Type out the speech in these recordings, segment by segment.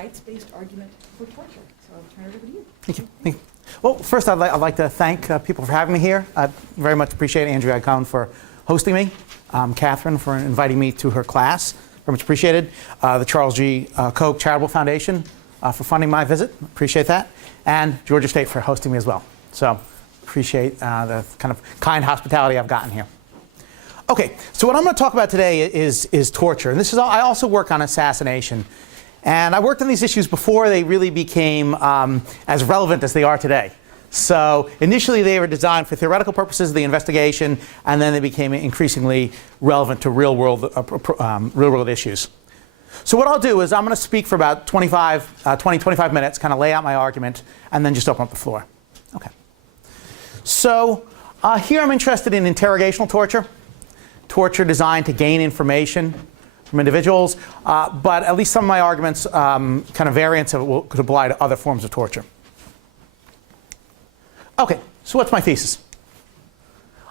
rights-based argument for torture. So I'll turn it over to you. Thank you. Thank you. Well, first I'd like to thank people for having me here. I very much appreciate Andrea Icahn for hosting me, Catherine for inviting me to her class. Very much appreciated. The Charles G. Koch Charitable Foundation for funding my visit. Appreciate that. And Georgia State for hosting me as well. So appreciate the kind of kind hospitality I've gotten here. Okay, so what I'm going to talk about today is torture. And this is I also work on assassination. And I worked on these issues before they really became as relevant as they are today. So initially they were designed for theoretical purposes of the investigation, and then they became increasingly relevant to real-world issues. So what I'll do is I'm going to speak for about 25 minutes, kind of lay out my argument, and then just open up the floor. Okay. So here I'm interested in interrogational torture. Torture designed to gain information from individuals, but at least some of my arguments, kind of variants of it, could apply to other forms of torture. Okay, so what's my thesis?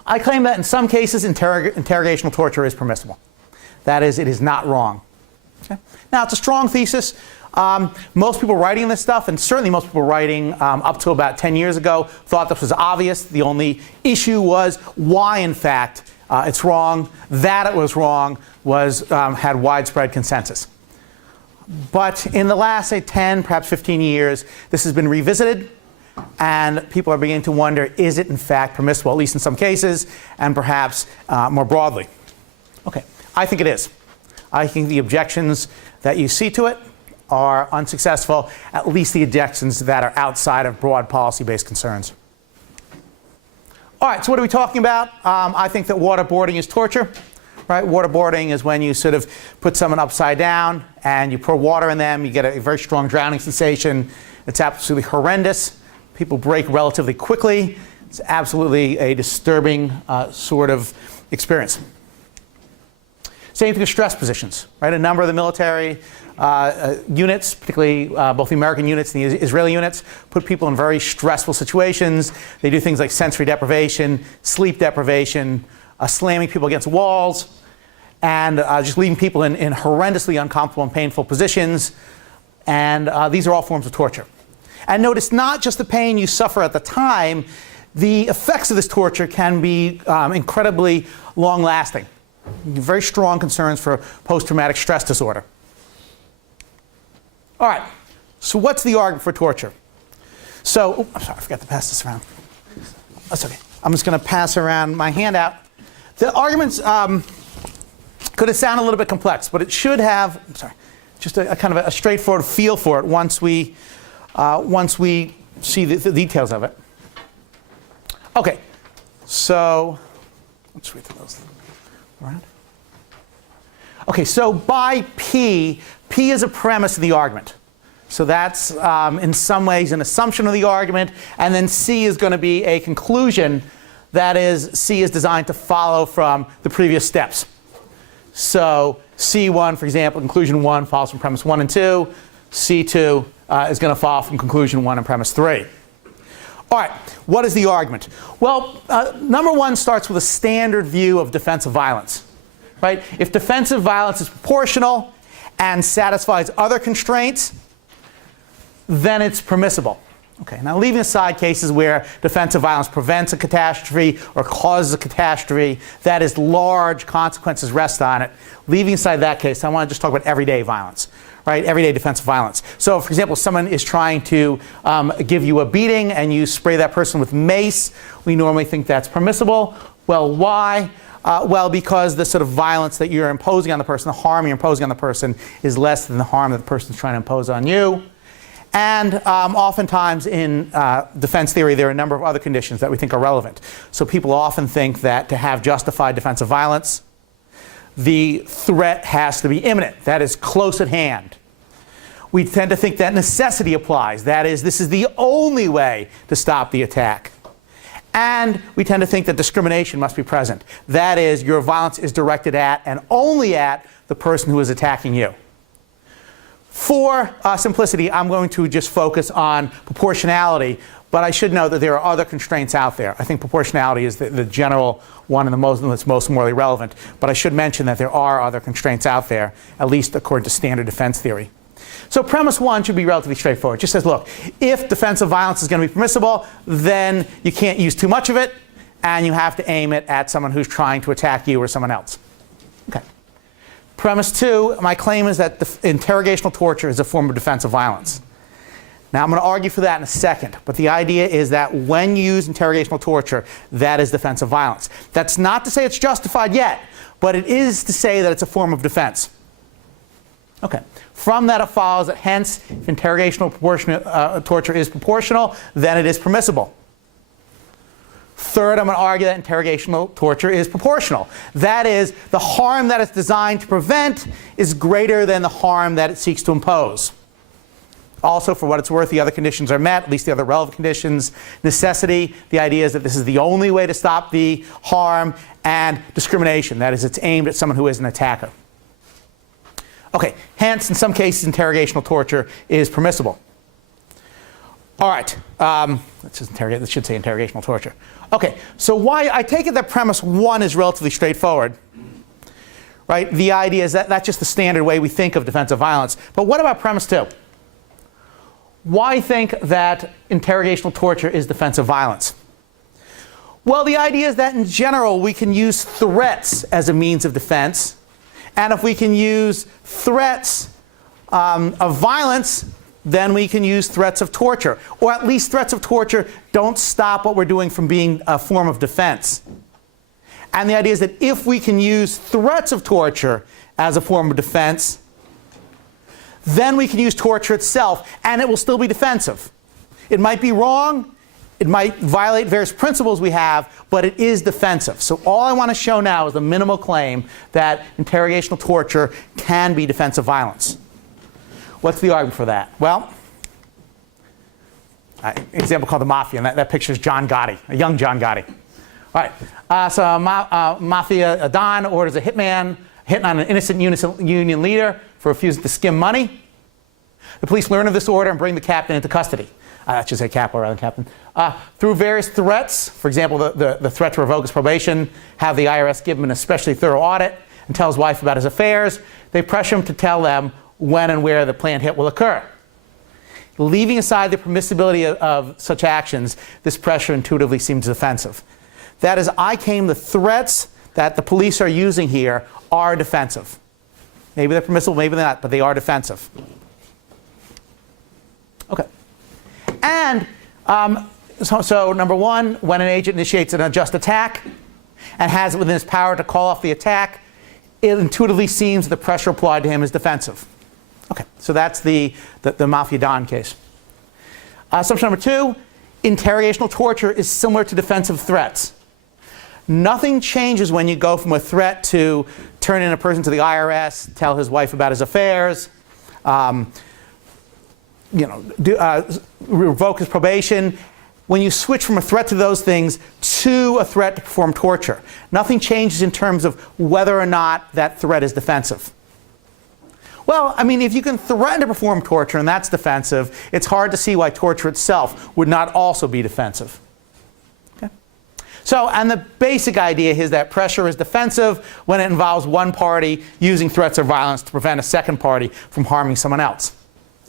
I claim that in some cases interrogational torture is permissible. That is, it is not wrong. Okay? Now, it's a strong thesis. Most people writing this stuff, and certainly most people writing up to about 10 years ago, thought this was obvious. The only issue was why, in fact, it's wrong. That it was wrong had widespread consensus. But in the last, say, 10, perhaps 15 years, this has been revisited, and people are beginning to wonder, is it in fact permissible, at least in some cases, and perhaps more broadly? Okay, I think it is. I think the objections that you see to it are unsuccessful, at least the objections that are outside of broad policy-based concerns. All right, so what are we talking about? I think that waterboarding is torture. Right? Waterboarding is when you sort of put someone upside down and you pour water in them. You get a very strong drowning sensation. It's absolutely horrendous. People break relatively quickly. It's absolutely a disturbing sort of experience. Same thing with stress positions. Right? A number of the military units, particularly both the American units and the Israeli units, put people in very stressful situations. They do things like sensory deprivation, sleep deprivation, slamming people against walls, and just leaving people in horrendously uncomfortable and painful positions. And these are all forms of torture. And notice not just the pain you suffer at the time, the effects of this torture can be incredibly long-lasting. Very strong concerns for post-traumatic stress disorder. All right, so what's the argument for torture? So, I'm sorry, I forgot to pass this around. That's okay. I'm just going to pass around my handout. The arguments could have sounded a little bit complex, but it should have, just a kind of a straightforward feel for it once we see the details of it. Okay, so let's read through those. Around. Okay, so by P is a premise of the argument. So that's in some ways an assumption of the argument, and then C is going to be a conclusion. That is, C is designed to follow from the previous steps. So C1, for example, conclusion 1 follows from premise 1 and 2. C2 is going to follow from conclusion 1 and premise 3. All right, what is the argument? Well, number 1 starts with a standard view of defensive violence. Right? If defensive violence is proportional and satisfies other constraints, then it's permissible. Okay, now leaving aside cases where defensive violence prevents a catastrophe or causes a catastrophe, that is large consequences rest on it. Leaving aside that case, I want to just talk about everyday violence, right? Everyday defensive violence. So, for example, someone is trying to give you a beating and you spray that person with mace. We normally think that's permissible. Well, why? Well, because the sort of violence that you're imposing on the person, the harm you're imposing on the person, is less than the harm that the person's trying to impose on you. And oftentimes in defense theory, there are a number of other conditions that we think are relevant. So people often think that to have justified defensive violence, the threat has to be imminent. That is, close at hand. We tend to think that necessity applies. That is, this is the only way to stop the attack. And we tend to think that discrimination must be present. That is, your violence is directed at and only at the person who is attacking you. For simplicity, I'm going to just focus on proportionality, but I should note that there are other constraints out there. I think proportionality is the general one and that's most morally relevant, but I should mention that there are other constraints out there, at least according to standard defense theory. So premise 1 should be relatively straightforward. It just says, look, if defensive violence is going to be permissible, then you can't use too much of it, and you have to aim it at someone who's trying to attack you or someone else. Okay. Premise 2, my claim is that interrogational torture is a form of defensive violence. Now, I'm going to argue for that in a second, but the idea is that when you use interrogational torture, that is defensive violence. That's not to say it's justified yet, but it is to say that it's a form of defense. Okay. From that, it follows that hence, if interrogational torture is proportional, then it is permissible. Third, I'm going to argue that interrogational torture is proportional. That is, the harm that it's designed to prevent is greater than the harm that it seeks to impose. Also, for what it's worth, the other conditions are met, at least the other relevant conditions. Necessity, the idea is that this is the only way to stop the harm, and discrimination, that is, it's aimed at someone who is an attacker. Okay, hence, in some cases, interrogational torture is permissible. All right, let's should say interrogational torture. Okay, so why, I take it that premise 1 is relatively straightforward, right? The idea is that that's just the standard way we think of defensive violence. But what about premise 2? Why think that interrogational torture is defensive violence? Well, the idea is that in general, we can use threats as a means of defense. And if we can use threats of violence, then we can use threats of torture. Or at least threats of torture don't stop what we're doing from being a form of defense. And the idea is that if we can use threats of torture as a form of defense, then we can use torture itself, and it will still be defensive. It might be wrong, it might violate various principles we have, but it is defensive. So all I want to show now is the minimal claim that interrogational torture can be defensive violence. What's the argument for that? Well, an example called the Mafia, and that picture is John Gotti, a young John Gotti. All right, so Mafia Don orders a hitman hitting on an innocent union leader for refusing to skim money. The police learn of this order and bring the captain into custody. I should say capo rather than captain. Through various threats, for example, the threat to revoke his probation, have the IRS give him an especially thorough audit, and tell his wife about his affairs. They pressure him to tell them when and where the planned hit will occur. Leaving aside the permissibility of such actions, this pressure intuitively seems defensive. That is, I claim the threats that the police are using here are defensive. Maybe they're permissible, maybe they're not, but they are defensive. Okay. And so number 1, when an agent initiates an unjust attack and has it within his power to call off the attack, it intuitively seems the pressure applied to him is defensive. Okay, so that's the Mafia Don case. Assumption number 2, interrogational torture is similar to defensive threats. Nothing changes when you go from a threat to turn in a person to the IRS, tell his wife about his affairs, revoke his probation. When you switch from a threat to those things to a threat to perform torture, nothing changes in terms of whether or not that threat is defensive. Well, I mean, if you can threaten to perform torture and that's defensive, it's hard to see why torture itself would not also be defensive. Okay? So, and the basic idea is that pressure is defensive when it involves one party using threats of violence to prevent a second party from harming someone else.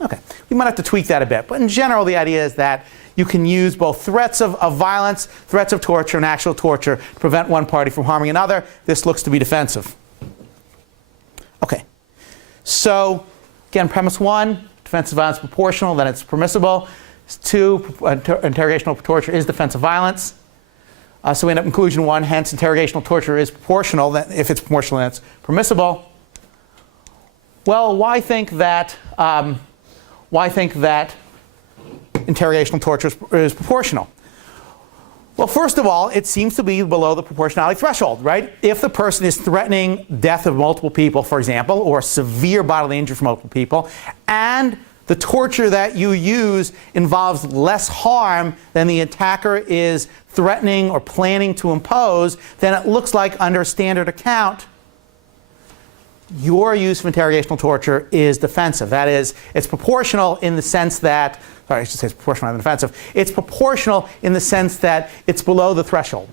Okay, we might have to tweak that a bit, but in general, the idea is that you can use both threats of violence, threats of torture, and actual torture to prevent one party from harming another. This looks to be defensive. Okay, so again, premise 1, defensive violence proportional, then it's permissible. 2, interrogational torture is defensive violence. So we end up in conclusion 1, hence interrogational torture is proportional. That if it's proportional, then it's permissible. Well, why think that interrogational torture is proportional? Well, first of all, it seems to be below the proportionality threshold, right? If the person is threatening death of multiple people, for example, or severe bodily injury for multiple people, and the torture that you use involves less harm than the attacker is threatening or planning to impose, then it looks like under standard account, your use of interrogational torture is defensive. That is, it's proportional in the sense that, sorry, I should say it's proportional, not defensive. It's proportional in the sense that it's below the threshold.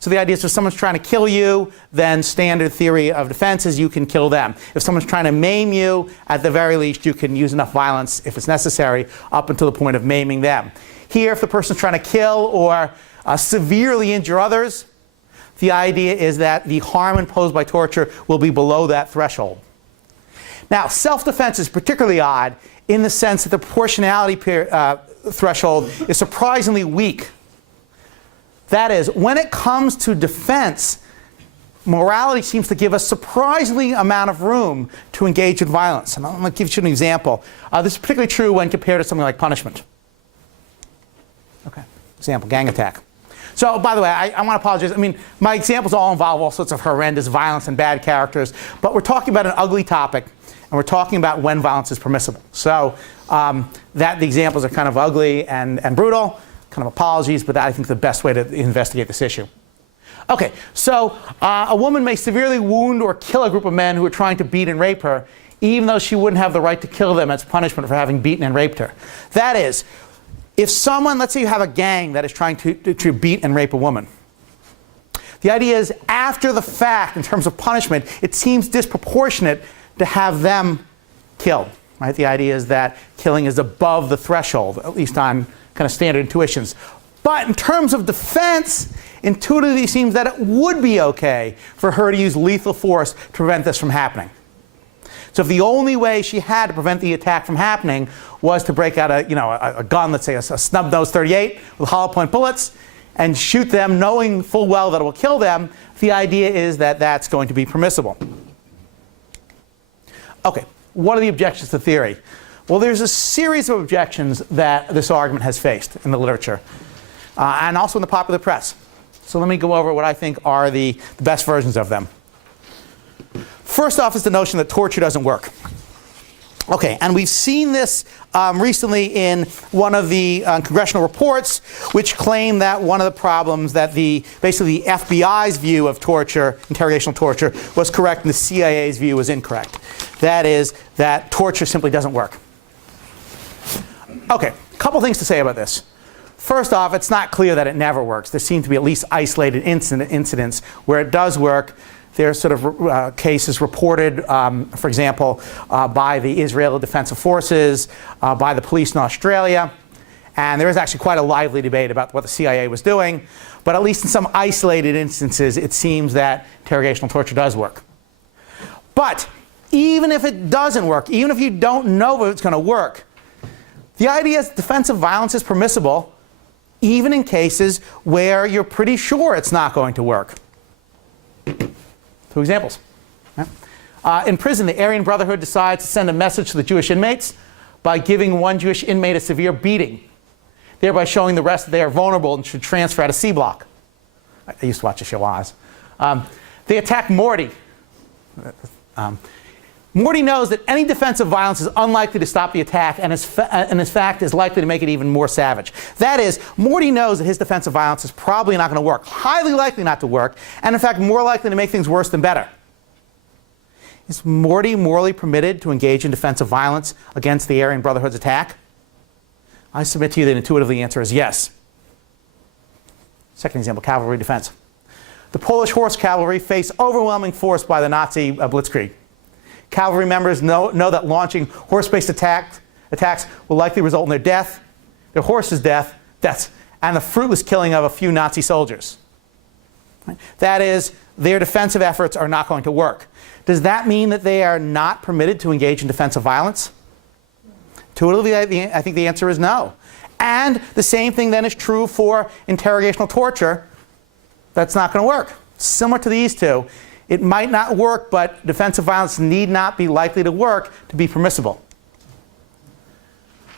So the idea is if someone's trying to kill you, then standard theory of defense is you can kill them. If someone's trying to maim you, at the very least, you can use enough violence, if it's necessary, up until the point of maiming them. Here, if the person's trying to kill or severely injure others, the idea is that the harm imposed by torture will be below that threshold. Now, self-defense is particularly odd in the sense that the proportionality threshold is surprisingly weak. That is, when it comes to defense, morality seems to give us surprisingly amount of room to engage in violence. And I'm going to give you an example. This is particularly true when compared to something like punishment. Okay, example, gang attack. So, by the way, I want to apologize. I mean, my examples all involve all sorts of horrendous violence and bad characters, but we're talking about an ugly topic, and we're talking about when violence is permissible. So, the examples are kind of ugly and brutal. Kind of apologies, but I think the best way to investigate this issue. Okay, so a woman may severely wound or kill a group of men who are trying to beat and rape her, even though she wouldn't have the right to kill them as punishment for having beaten and raped her. That is, if someone, let's say you have a gang that is trying to beat and rape a woman, the idea is after the fact, in terms of punishment, it seems disproportionate to have them killed. Right? The idea is that killing is above the threshold, at least on kind of standard intuitions. But in terms of defense, intuitively it seems that it would be okay for her to use lethal force to prevent this from happening. So if the only way she had to prevent the attack from happening was to break out a gun, let's say a snub-nosed .38 with hollow point bullets, and shoot them knowing full well that it will kill them, the idea is that that's going to be permissible. Okay, what are the objections to theory? Well, there's a series of objections that this argument has faced in the literature, and also in the popular press. So let me go over what I think are the best versions of them. First off is the notion that torture doesn't work. Okay, and we've seen this recently in one of the congressional reports, which claim that one of the problems that basically the FBI's view of torture, interrogational torture, was correct and the CIA's view was incorrect. That is, that torture simply doesn't work. Okay, a couple things to say about this. First off, it's not clear that it never works. There seem to be at least isolated incidents where it does work. There are sort of cases reported, for example, by the Israeli Defensive Forces, by the police in Australia. And there is actually quite a lively debate about what the CIA was doing. But at least in some isolated instances, it seems that interrogational torture does work. But even if it doesn't work, even if you don't know if it's going to work, the idea is defensive violence is permissible, even in cases where you're pretty sure it's not going to work. Two examples. In prison, the Aryan Brotherhood decides to send a message to the Jewish inmates by giving one Jewish inmate a severe beating, thereby showing the rest that they are vulnerable and should transfer at a C block. I used to watch the show Oz. They attack Morty. Morty knows that any defensive violence is unlikely to stop the attack and in fact is likely to make it even more savage. That is, Morty knows that his defensive violence is probably not going to work, highly likely not to work, and in fact more likely to make things worse than better. Is Morty morally permitted to engage in defensive violence against the Aryan Brotherhood's attack? I submit to you that intuitively the answer is yes. Second example, cavalry defense. The Polish horse cavalry face overwhelming force by the Nazi blitzkrieg. Cavalry members know that launching horse-based attacks will likely result in their horse's deaths, and the fruitless killing of a few Nazi soldiers. That is, their defensive efforts are not going to work. Does that mean that they are not permitted to engage in defensive violence? Intuitively, I think the answer is no. And the same thing then is true for interrogational torture. That's not going to work. Similar to these two. It might not work, but defensive violence need not be likely to work to be permissible.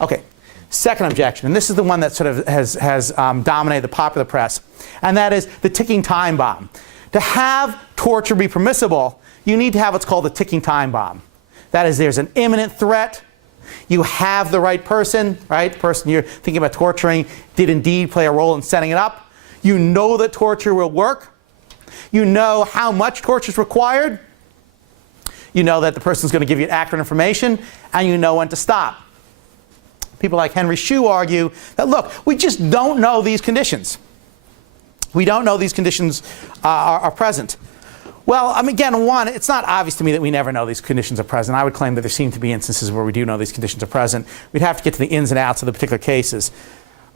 Okay, second objection, and this is the one that sort of has dominated the popular press, and that is the ticking time bomb. To have torture be permissible, you need to have what's called the ticking time bomb. That is, there's an imminent threat. You have the right person, right? The person you're thinking about torturing did indeed play a role in setting it up. You know that torture will work. You know how much torture is required. You know that the person is going to give you accurate information, and you know when to stop. People like Henry Shue argue that, look, we just don't know these conditions. We don't know these conditions are present. Well, again, one, it's not obvious to me that we never know these conditions are present. I would claim that there seem to be instances where we do know these conditions are present. We'd have to get to the ins and outs of the particular cases.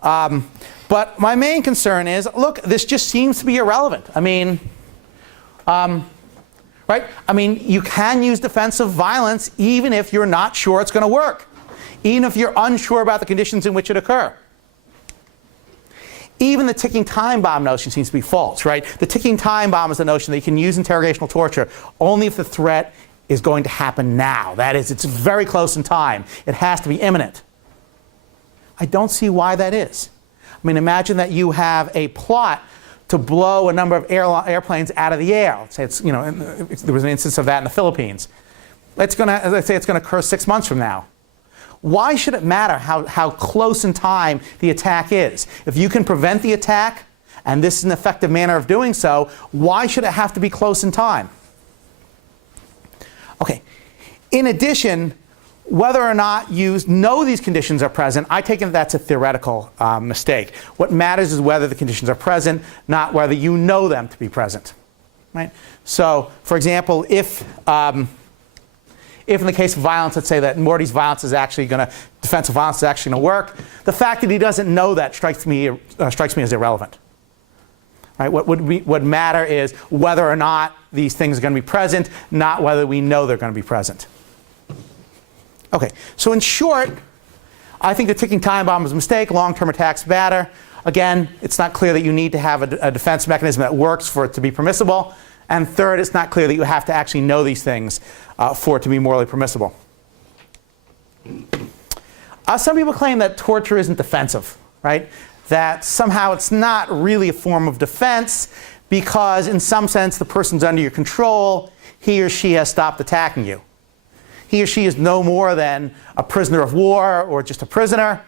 But my main concern is, look, this just seems to be irrelevant. Right? You can use defensive violence even if you're not sure it's going to work, even if you're unsure about the conditions in which it occur. Even the ticking time bomb notion seems to be false, right? The ticking time bomb is the notion that you can use interrogational torture only if the threat is going to happen now. That is, it's very close in time. It has to be imminent. I don't see why that is. Imagine that you have a plot to blow a number of airplanes out of the air. Let's say it's, there was an instance of that in the Philippines. It's going to, as I say, it's going to occur 6 months from now. Why should it matter how close in time the attack is? If you can prevent the attack, and this is an effective manner of doing so, why should it have to be close in time? Okay. In addition, whether or not you know these conditions are present, I take it that's a theoretical mistake. What matters is whether the conditions are present, not whether you know them to be present. Right? So, for example, if in the case of violence, let's say that Morty's violence is actually going to, defensive violence is actually going to work, the fact that he doesn't know that strikes me as irrelevant. Right? What would matter is whether or not these things are going to be present, not whether we know they're going to be present. Okay, so in short, I think the ticking time bomb is a mistake. Long-term attacks matter. Again, it's not clear that you need to have a defense mechanism that works for it to be permissible. And third, it's not clear that you have to actually know these things for it to be morally permissible. Some people claim that torture isn't defensive, right? That somehow it's not really a form of defense because in some sense the person's under your control. He or she has stopped attacking you. He or she is no more than a prisoner of war or just a prisoner.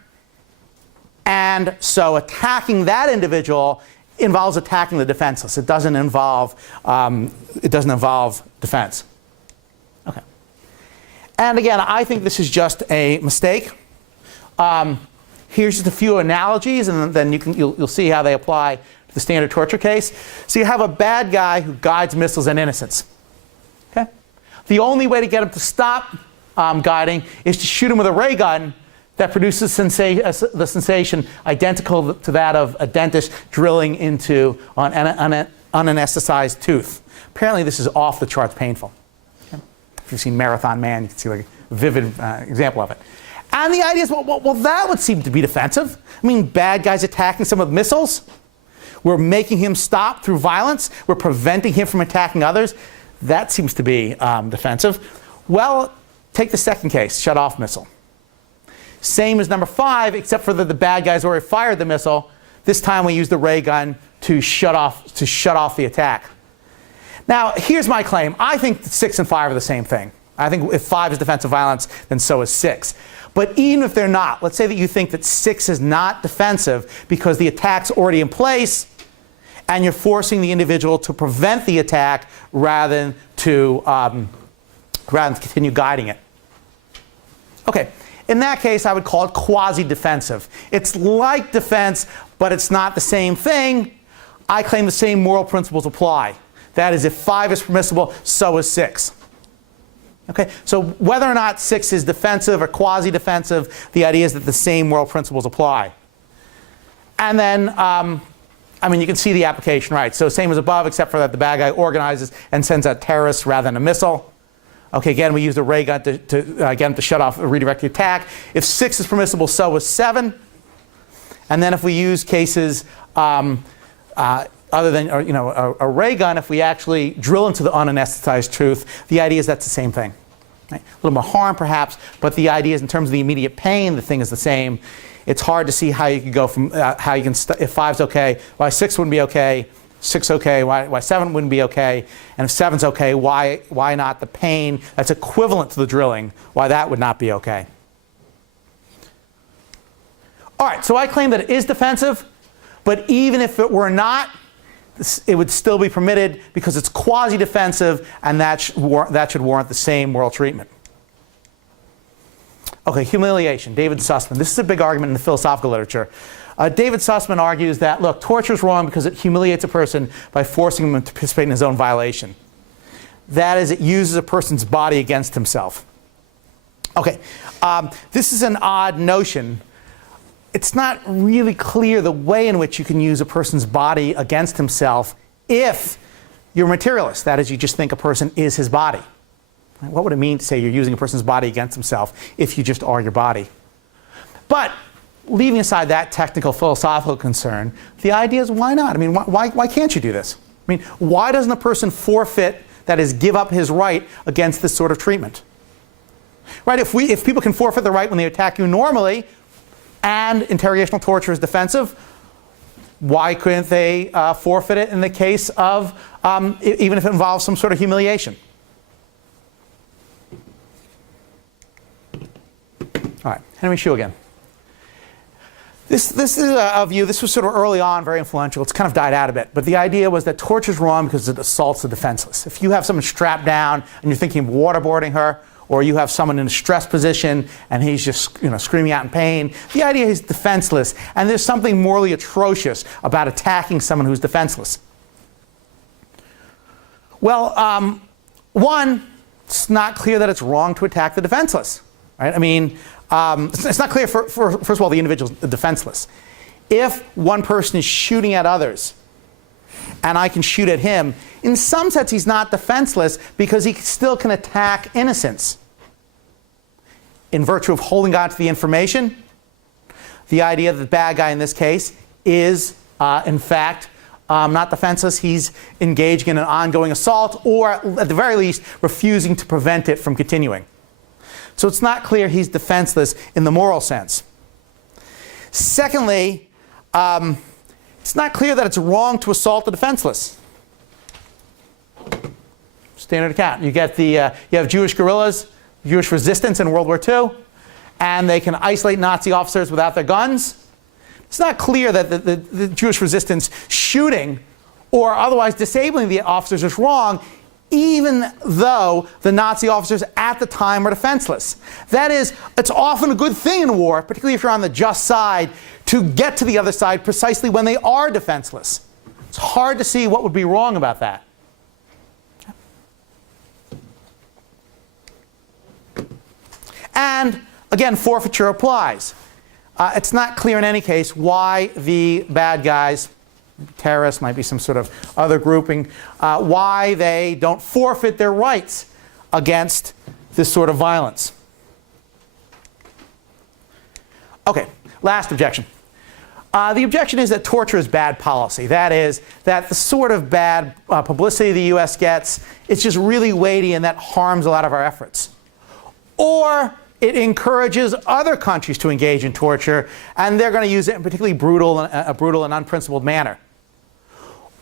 And so attacking that individual involves attacking the defenseless. It doesn't involve defense. Okay. And again, I think this is just a mistake. Here's just a few analogies, and then you'll see how they apply to the standard torture case. So you have a bad guy who guides missiles at innocents. Okay? The only way to get him to stop guiding is to shoot him with a ray gun that produces the sensation identical to that of a dentist drilling into an unanesthetized tooth. Apparently this is off the charts painful. Okay? If you've seen Marathon Man, you can see like a vivid example of it. And the idea is, well, that would seem to be defensive. Bad guys attacking someone with missiles. We're making him stop through violence. We're preventing him from attacking others. That seems to be defensive. Well, take the second case, shut-off missile. Same as number 5, except for that the bad guys already fired the missile. This time we use the ray gun to shut off the attack. Now, here's my claim. I think 6 and 5 are the same thing. I think if 5 is defensive violence, then so is 6. But even if they're not, let's say that you think that 6 is not defensive because the attack's already in place and you're forcing the individual to prevent the attack rather than to continue guiding it. Okay, in that case, I would call it quasi-defensive. It's like defense, but it's not the same thing. I claim the same moral principles apply. That is, if 5 is permissible, so is 6. Okay, so whether or not 6 is defensive or quasi-defensive, the idea is that the same moral principles apply. And then, you can see the application, right? So same as above, except for that the bad guy organizes and sends out terrorists rather than a missile. Okay, again, we use the ray gun to shut off a redirected attack. If 6 is permissible, so is 7. And then if we use cases other than a ray gun, if we actually drill into the unanesthetized tooth, the idea is that's the same thing. Right? A little more harm, perhaps, but the idea is in terms of the immediate pain, the thing is the same. It's hard to see how you could go from if 5's okay, why 6 wouldn't be okay, 6 okay, why 7 wouldn't be okay, and if 7's okay, why not the pain that's equivalent to the drilling, why that would not be okay. All right, so I claim that it is defensive, but even if it were not, it would still be permitted because it's quasi-defensive, and that should warrant the same moral treatment. Okay, humiliation, David Sussman. This is a big argument in the philosophical literature. David Sussman argues that, look, torture is wrong because it humiliates a person by forcing him to participate in his own violation. That is, it uses a person's body against himself. Okay, this is an odd notion. It's not really clear the way in which you can use a person's body against himself if you're a materialist. That is, you just think a person is his body. What would it mean to say you're using a person's body against himself if you just are your body? But leaving aside that technical philosophical concern, the idea is, why not? I mean, why can't you do this? I mean, why doesn't a person forfeit, that is, give up his right against this sort of treatment? Right? If people can forfeit the right when they attack you normally, and interrogational torture is defensive, why couldn't they forfeit it in the case of, even if it involves some sort of humiliation? All right, Henry Shue again. This is a view, this was sort of early on very influential. It's kind of died out a bit. But the idea was that torture is wrong because it assaults the defenseless. If you have someone strapped down and you're thinking of waterboarding her, or you have someone in a stress position and he's just screaming out in pain, the idea is defenseless. And there's something morally atrocious about attacking someone who's defenseless. Well, one, it's not clear that it's wrong to attack the defenseless. Right? I mean, it's not clear, first of all, the individual's defenseless. If one person is shooting at others, and I can shoot at him, in some sense he's not defenseless because he still can attack innocence. In virtue of holding on to the information, the idea that the bad guy in this case is, in fact, not defenseless. He's engaging in an ongoing assault, or at the very least, refusing to prevent it from continuing. So it's not clear he's defenseless in the moral sense. Secondly, it's not clear that it's wrong to assault the defenseless. Standard account. You have Jewish guerrillas, Jewish resistance in World War II, and they can isolate Nazi officers without their guns. It's not clear that the Jewish resistance shooting or otherwise disabling the officers is wrong, even though the Nazi officers at the time were defenseless. That is, it's often a good thing in war, particularly if you're on the just side, to get to the other side precisely when they are defenseless. It's hard to see what would be wrong about that. And again, forfeiture applies. It's not clear in any case why the bad guys, terrorists, might be some sort of other grouping, why they don't forfeit their rights against this sort of violence. Okay, last objection. The objection is that torture is bad policy. That is, that the sort of bad publicity the US gets, it's just really weighty and that harms a lot of our efforts. Or it encourages other countries to engage in torture, and they're going to use it in particularly brutal and unprincipled manner.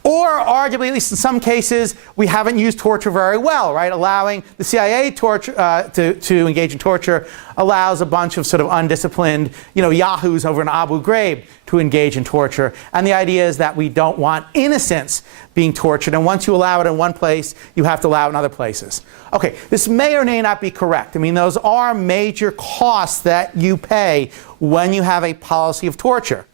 Or arguably, at least in some cases, we haven't used torture very well, right? Allowing the CIA to engage in torture allows a bunch of sort of undisciplined, yahoos over in Abu Ghraib to engage in torture. And the idea is that we don't want innocents being tortured. And once you allow it in one place, you have to allow it in other places. Okay, this may or may not be correct. I mean, those are major costs that you pay when you have a policy of torture.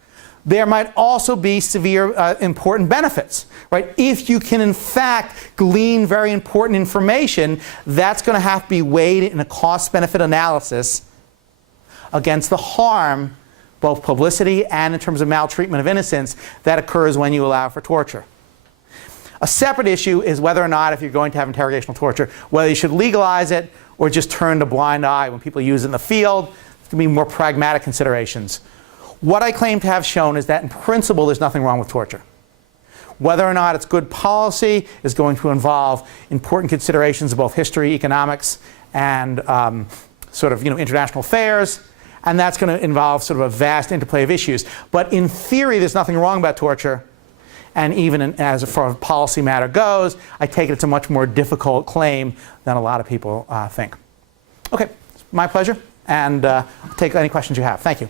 There might also be severe important benefits, right? If you can, in fact, glean very important information, that's going to have to be weighed in a cost-benefit analysis against the harm, both publicity and in terms of maltreatment of innocents, that occurs when you allow for torture. A separate issue is whether or not, if you're going to have interrogational torture, whether you should legalize it or just turn a blind eye when people use it in the field. There's going to be more pragmatic considerations. What I claim to have shown is that in principle there's nothing wrong with torture. Whether or not it's good policy is going to involve important considerations of both history, economics, and international affairs, and that's going to involve sort of a vast interplay of issues. But in theory there's nothing wrong about torture, and even as far as policy matter goes, I take it it's a much more difficult claim than a lot of people think. Okay, it's my pleasure, and I'll take any questions you have. Thank you.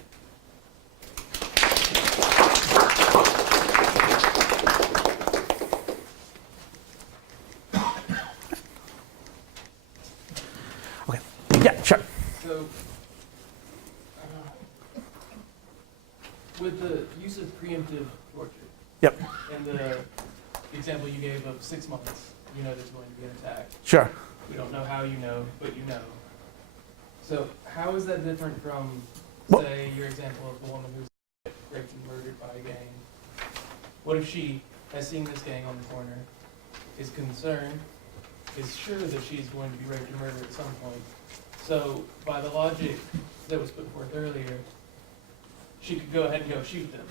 Yeah, sure. So, with the use of preemptive torture. Yep. And the example you gave of 6 months, you know there's going to be an attack. Sure. We don't know how you know, but you know. So how is that different from, Well, say, your example of the woman who's raped and murdered by a gang? What if she has seen this gang on the corner, is concerned, is sure that she's going to be raped and murdered at some point? So by the logic that was put forth earlier, she could go ahead and go shoot them,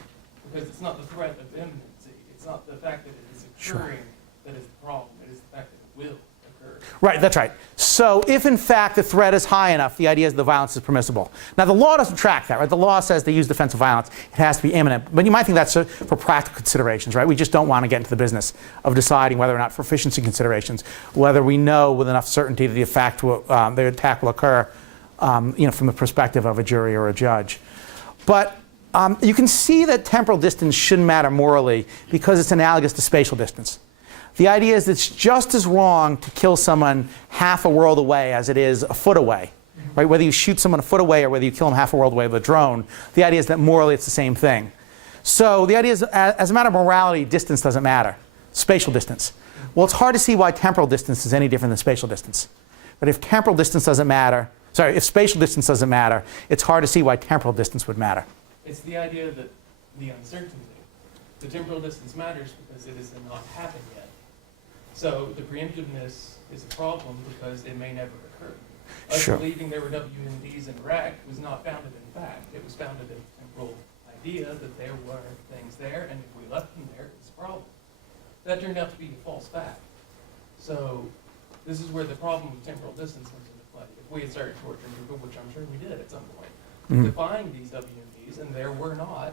because it's not the threat of imminency. It's not the fact that it is occurring that is the problem. It is the fact that it will occur. Right, that's right. So if in fact the threat is high enough, the idea is the violence is permissible. Now the law doesn't track that, right? The law says they use defensive violence. It has to be imminent. But you might think that's for practical considerations, right? We just don't want to get into the business of deciding whether or not for efficiency considerations, whether we know with enough certainty that the attack will occur, from the perspective of a jury or a judge. But you can see that temporal distance shouldn't matter morally because it's analogous to spatial distance. The idea is it's just as wrong to kill someone half a world away as it is a foot away. Right? Whether you shoot someone a foot away or whether you kill them half a world away with a drone, the idea is that morally it's the same thing. So the idea is, as a matter of morality, distance doesn't matter. Spatial distance. Well, it's hard to see why temporal distance is any different than spatial distance. But if temporal distance doesn't matter, if spatial distance doesn't matter, it's hard to see why temporal distance would matter. It's the idea that the uncertainty, the temporal distance matters because it has not happened yet. So the preemptiveness is a problem because it may never occur. Us believing there were WMDs in Iraq was not founded in fact. It was founded in the temporal idea that there were things there, and if we left them there, it's a problem. That turned out to be a false fact. So this is where the problem with temporal distance comes into play. If we had started torturing people, which I'm sure we did at some point, to find these WMDs, and there were not,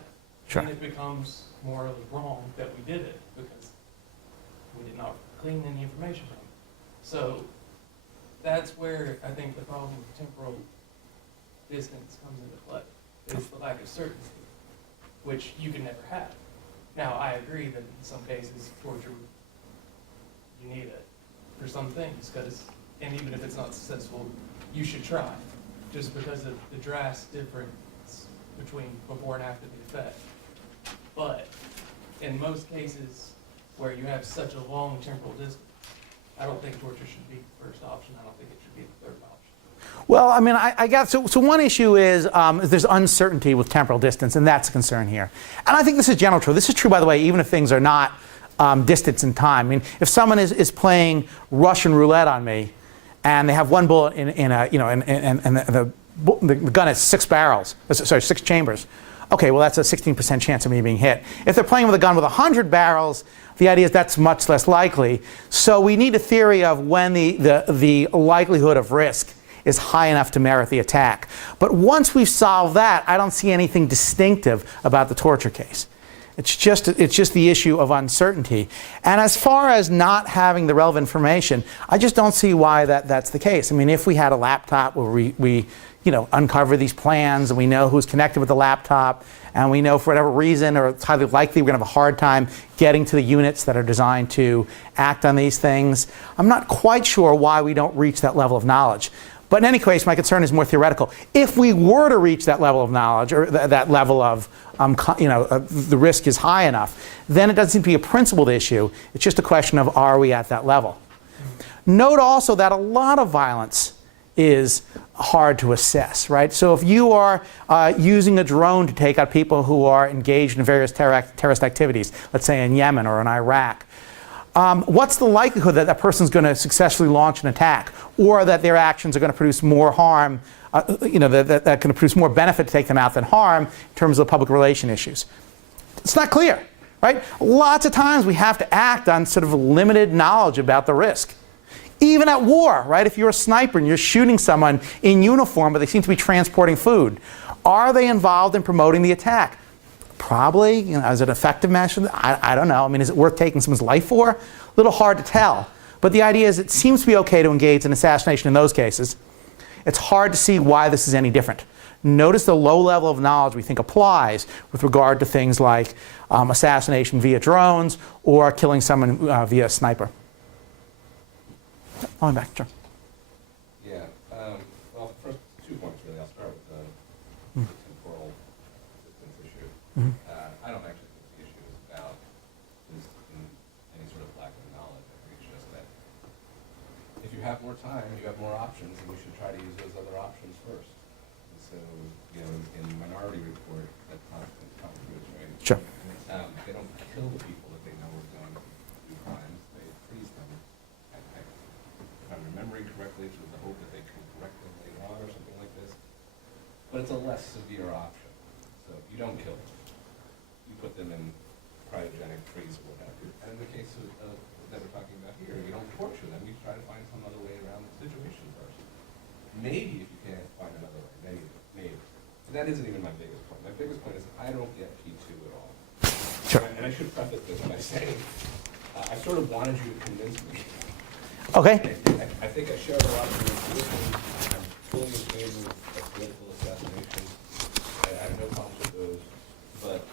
then it becomes morally wrong that we did it because we did not clean any information from it. So that's where I think the problem with temporal distance comes into play. It's the lack of certainty, which you can never have. Now, I agree that in some cases, torture, you need it for some things, and even if it's not successful, you should try, just because of the drastic difference between before and after the effect. But in most cases where you have such a long temporal distance, I don't think torture should be the first option. I don't think it should be the third option. Well, I mean, I got so one issue is there's uncertainty with temporal distance, and that's a concern here. And I think this is general true. This is true, by the way, even if things are not distance in time. I mean, if someone is playing Russian roulette on me, and they have one bullet and the gun has 6 barrels, 6 chambers. Okay, well, that's a 16% chance of me being hit. If they're playing with a gun with 100 barrels, the idea is that's much less likely. So we need a theory of when the likelihood of risk is high enough to merit the attack. But once we've solved that, I don't see anything distinctive about the torture case. It's just the issue of uncertainty. And as far as not having the relevant information, I just don't see why that's the case. I mean, if we had a laptop where we uncover these plans and we know who's connected with the laptop, and we know for whatever reason, or it's highly likely we're going to have a hard time getting to the units that are designed to act on these things, I'm not quite sure why we don't reach that level of knowledge. But in any case, my concern is more theoretical. If we were to reach that level of knowledge, or that level of, the risk is high enough, then it doesn't seem to be a principled issue. It's just a question of, are we at that level? Note also that a lot of violence is hard to assess, right? So if you are using a drone to take out people who are engaged in various terrorist activities, let's say in Yemen or in Iraq, what's the likelihood that that person's going to successfully launch an attack, or that their actions are going to produce more harm, that can produce more benefit to take them out than harm in terms of public relation issues? It's not clear, right? Lots of times we have to act on sort of limited knowledge about the risk. Even at war, right? If you're a sniper and you're shooting someone in uniform, but they seem to be transporting food, are they involved in promoting the attack? Probably. Is it effective measure? I don't know. I mean, is it worth taking someone's life for? A little hard to tell. But the idea is it seems to be okay to engage in assassination in those cases. It's hard to see why this is any different. Notice the low level of knowledge we think applies with regard to things like assassination via drones or killing someone via a sniper. I'm back, sure. Yeah. Well, first 2 points really. I'll start with the temporal distance issue. have more time, you have more options, and you should try to use those other options first. And so, you know, in the Minority Report, that contributes, right? Sure. They don't kill the people that they know are going to do crimes, they freeze them. If I'm remembering correctly, it's with the hope that they can correct them later on or something like this. But it's a less severe option. So you don't kill them. You put them in cryogenic freeze or what have you. And in the case of that we're talking about here, you don't torture them, you try to find some other way around the situation first. Maybe if you can't find another way, maybe. But that isn't even my biggest point. My biggest point is I don't get P2 at all. Sure. And I should preface this by saying, I sort of wanted you to convince me. Okay. I think I share a lot of your intuition. I'm fully in favor of political assassinations. I have no problems with those. But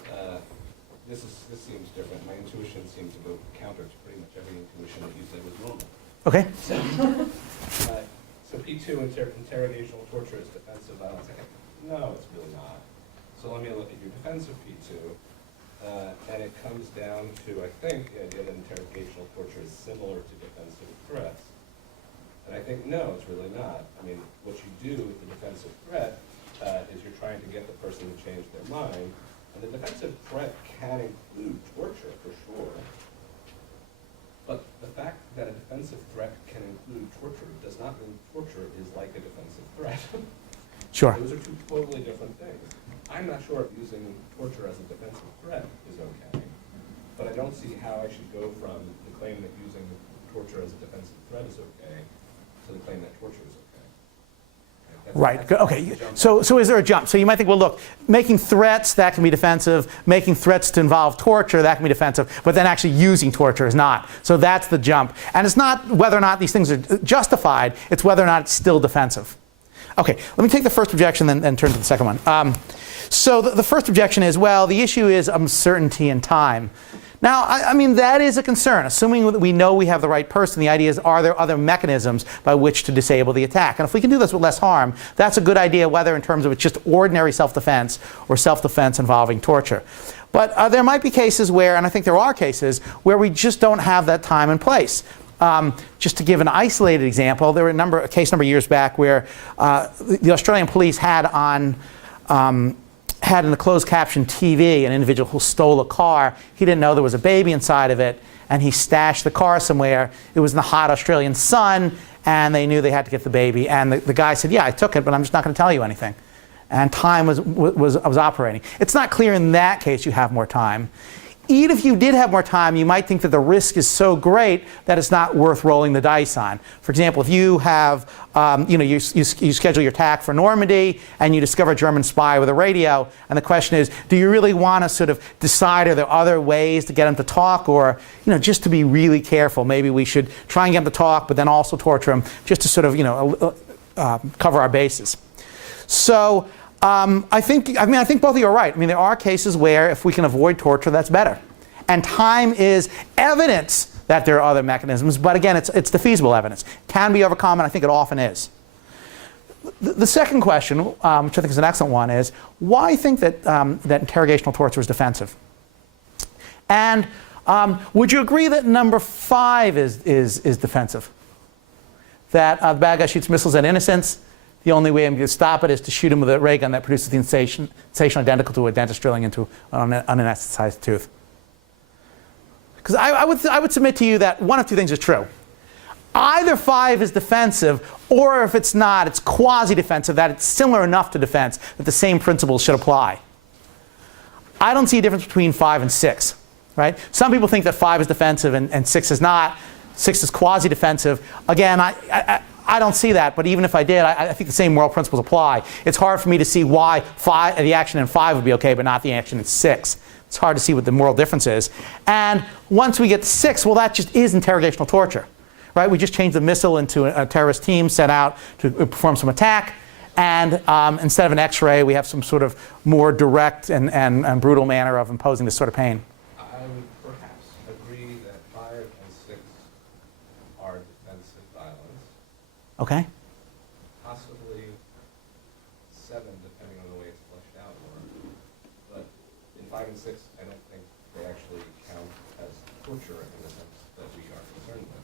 this seems different. My intuition seems to go counter to pretty much every intuition that you said was normal. Okay. So P2, interrogational torture is defensive violence. No, it's really not. So let me look at your defense of P2. And it comes down to, I think, the idea that interrogational torture is similar to defensive threats. And I think, no, it's really not. I mean, what you do with the defensive threat is you're trying to get the person to change their mind. And the defensive threat can include torture, for sure. But the fact that a defensive threat can include torture does not mean torture is like a defensive threat. Sure. Those are two totally different things. I'm not sure if using torture as a defensive threat is okay, but I don't see how I should go from the claim that using torture as a defensive threat is okay to the claim that torture is okay. Right. Okay. So is there a jump? So you might think, well, look, making threats, that can be defensive. Making threats to involve torture, that can be defensive. But then actually using torture is not. So that's the jump. And it's not whether or not these things are justified. It's whether or not it's still defensive. Okay. Let me take the first objection and turn to the second one. So the first objection is, well, the issue is uncertainty in time. Now, I mean, that is a concern. Assuming that we know we have the right person, the idea is, are there other mechanisms by which to disable the attack? And if we can do this with less harm, that's a good idea, whether in terms of it's just ordinary self-defense or self-defense involving torture. But there might be cases where, and I think there are cases, where we just don't have that time and place. Just to give an isolated example, there were a case number of years back where the Australian police had in the closed caption TV an individual who stole a car. He didn't know there was a baby inside of it, and he stashed the car somewhere. It was in the hot Australian sun, and they knew they had to get the baby. And the guy said, yeah, I took it, but I'm just not going to tell you anything. And time was operating. It's not clear in that case you have more time. Even if you did have more time, you might think that the risk is so great that it's not worth rolling the dice on. For example, if you have, you schedule your attack for Normandy and you discover a German spy with a radio, and the question is, do you really want to sort of decide, are there other ways to get him to talk, or just to be really careful, maybe we should try and get him to talk, but then also torture him, just to sort of cover our bases. So. I think both of you are right. I mean, there are cases where if we can avoid torture, that's better. And time is evidence that there are other mechanisms, but again, it's the feasible evidence. Can be overcome, and I think it often is. The second question, which I think is an excellent one, is why think that interrogational torture is defensive? And would you agree that number 5 is defensive? That the bad guy shoots missiles at innocents. The only way I'm going to stop it is to shoot him with a ray gun that produces the sensation identical to a dentist drilling into an unanesthetized tooth. Because I would submit to you that one of two things is true. Either 5 is defensive, or if it's not, it's quasi-defensive, that it's similar enough to defense that the same principles should apply. I don't see a difference between 5 and 6. Right? Some people think that 5 is defensive and 6 is not. 6 is quasi-defensive. Again, I don't see that, but even if I did, I think the same moral principles apply. It's hard for me to see why the action in 5 would be okay, but not the action in 6. It's hard to see what the moral difference is. And once we get to 6, well, that just is interrogational torture. Right? We just changed the missile into a terrorist team sent out to perform some attack, and instead of an X-ray, we have some sort of more direct and brutal manner of imposing this sort of pain. I would perhaps agree that 5 and 6 are defensive violence. Okay. Possibly 7, depending on the way it's fleshed out more. But in 5 and 6, I don't think they actually count as torture in the sense that we are concerned with.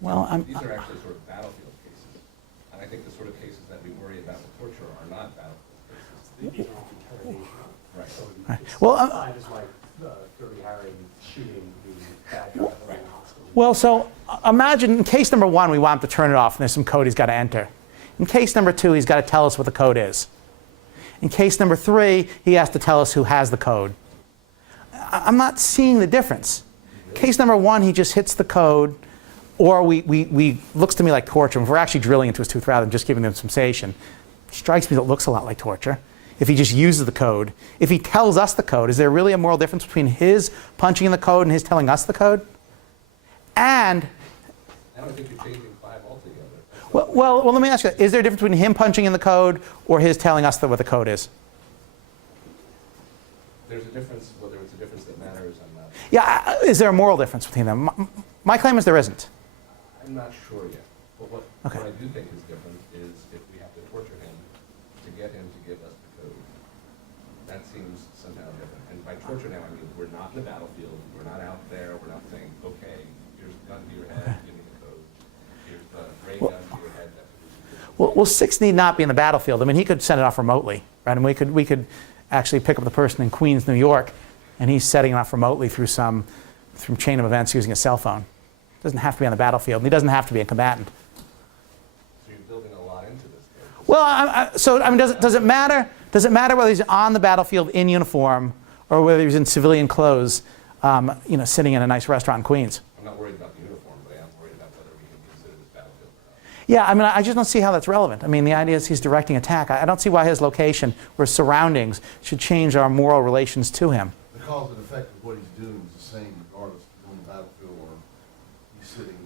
Well, These are actually sort of battlefield cases. And I think the sort of cases that we worry about with torture are not battlefield cases. These are interrogation. Right. So Right. it's Well, defined as like Dirty Harry shooting the bad guy right in the hospital. well, so imagine in case number 1, we want him to turn it off, and there's some code he's got to enter. In case number 2, he's got to tell us what the code is. In case number 3, he has to tell us who has the code. I'm not seeing the difference. Case number 1, he just hits the code, or we looks to me like torture. If we're actually drilling into his tooth rather than just giving him sensation, strikes me that it looks a lot like torture. If he just uses the code, if he tells us the code, is there really a moral difference between his punching in the code and his telling us the code? And I don't think you're changing 5 altogether. well, let me ask you: is there a difference between him punching in the code or his telling us what the code is? There's a difference, whether it's a difference that matters, I'm not. Yeah, is there a moral difference between them? My claim is there isn't. I'm not sure yet. But what Okay. I do think is different is if we have to torture him to get him to give us the code. That seems somehow different. And by torture now, I mean we're not in the battlefield. We're not out there. We're not saying, okay, here's a gun to your head, give me the code. Here's the ray gun to your head. That's what we should do. Well, 6 need not be in the battlefield. I mean, he could send it off remotely, right? And we could actually pick up the person in Queens, New York, and he's setting it off remotely through some chain of events using a cell phone. Doesn't have to be on the battlefield, and he doesn't have to be a combatant. So you're building a lot into this case. Well, I mean, does it matter? Does it matter whether he's on the battlefield in uniform or whether he's in civilian clothes, sitting in a nice restaurant in Queens? I'm not worried about the uniform, but I am worried about whether we can consider this battlefield or not. Yeah, I mean, I just don't see how that's relevant. I mean, the idea is he's directing attack. I don't see why his location or surroundings should change our moral relations to him. The cause and effect of what he's doing is the same regardless if he's on the battlefield or he's sitting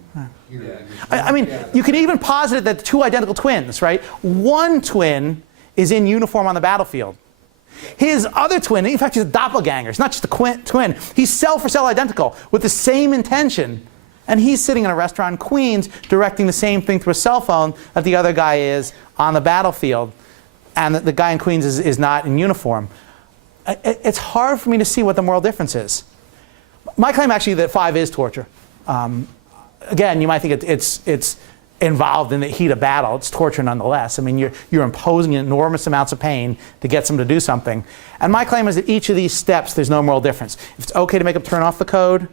here. Yeah. in this I mean, Yeah. you could even posit that two identical twins, right? One twin is in uniform on the battlefield. His other twin, in fact, he's a doppelganger. It's not just a twin. He's cell for cell identical with the same intention. And he's sitting in a restaurant in Queens directing the same thing through a cell phone that the other guy is on the battlefield. And the guy in Queens is not in uniform. It's hard for me to see what the moral difference is. My claim actually that 5 is torture. Again, you might think it's involved in the heat of battle. It's torture nonetheless. I mean, you're imposing enormous amounts of pain to get someone to do something. And my claim is that each of these steps, there's no moral difference. If it's okay to make them turn off the code,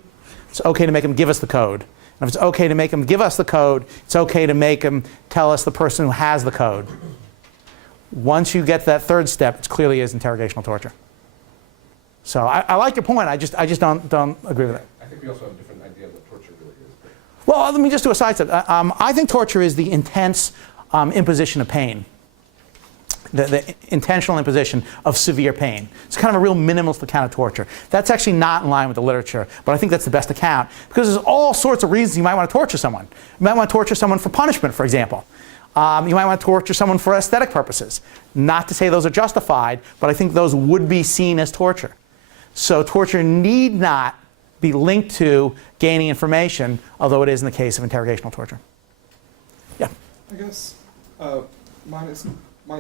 it's okay to make them give us the code. And if it's okay to make them give us the code, it's okay to make them tell us the person who has the code. Once you get to that third step, it clearly is interrogational torture. So I like your point. I just don't agree with it. I think we also have a different idea of what torture really is. Well, let me just do a side step. I think torture is the intense imposition of pain, the intentional imposition of severe pain. It's kind of a real minimalist account of torture. That's actually not in line with the literature, but I think that's the best account because there's all sorts of reasons you might want to torture someone. You might want to torture someone for punishment, for example. You might want to torture someone for aesthetic purposes. Not to say those are justified, but I think those would be seen as torture. So torture need not be linked to gaining information, although it is in the case of interrogational torture. Yeah. I guess my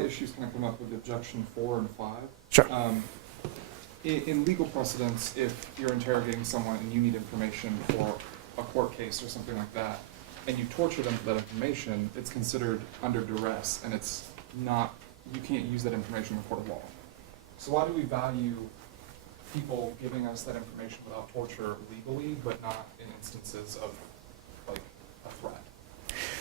issues kind of come up with objection 4 and 5. Sure. In legal precedents, if you're interrogating someone and you need information for a court case or something like that, and you torture them for that information, it's considered under duress, and it's not, you can't use that information in a court of law. So why do we value people giving us that information without torture legally, but not in instances of, like, a threat?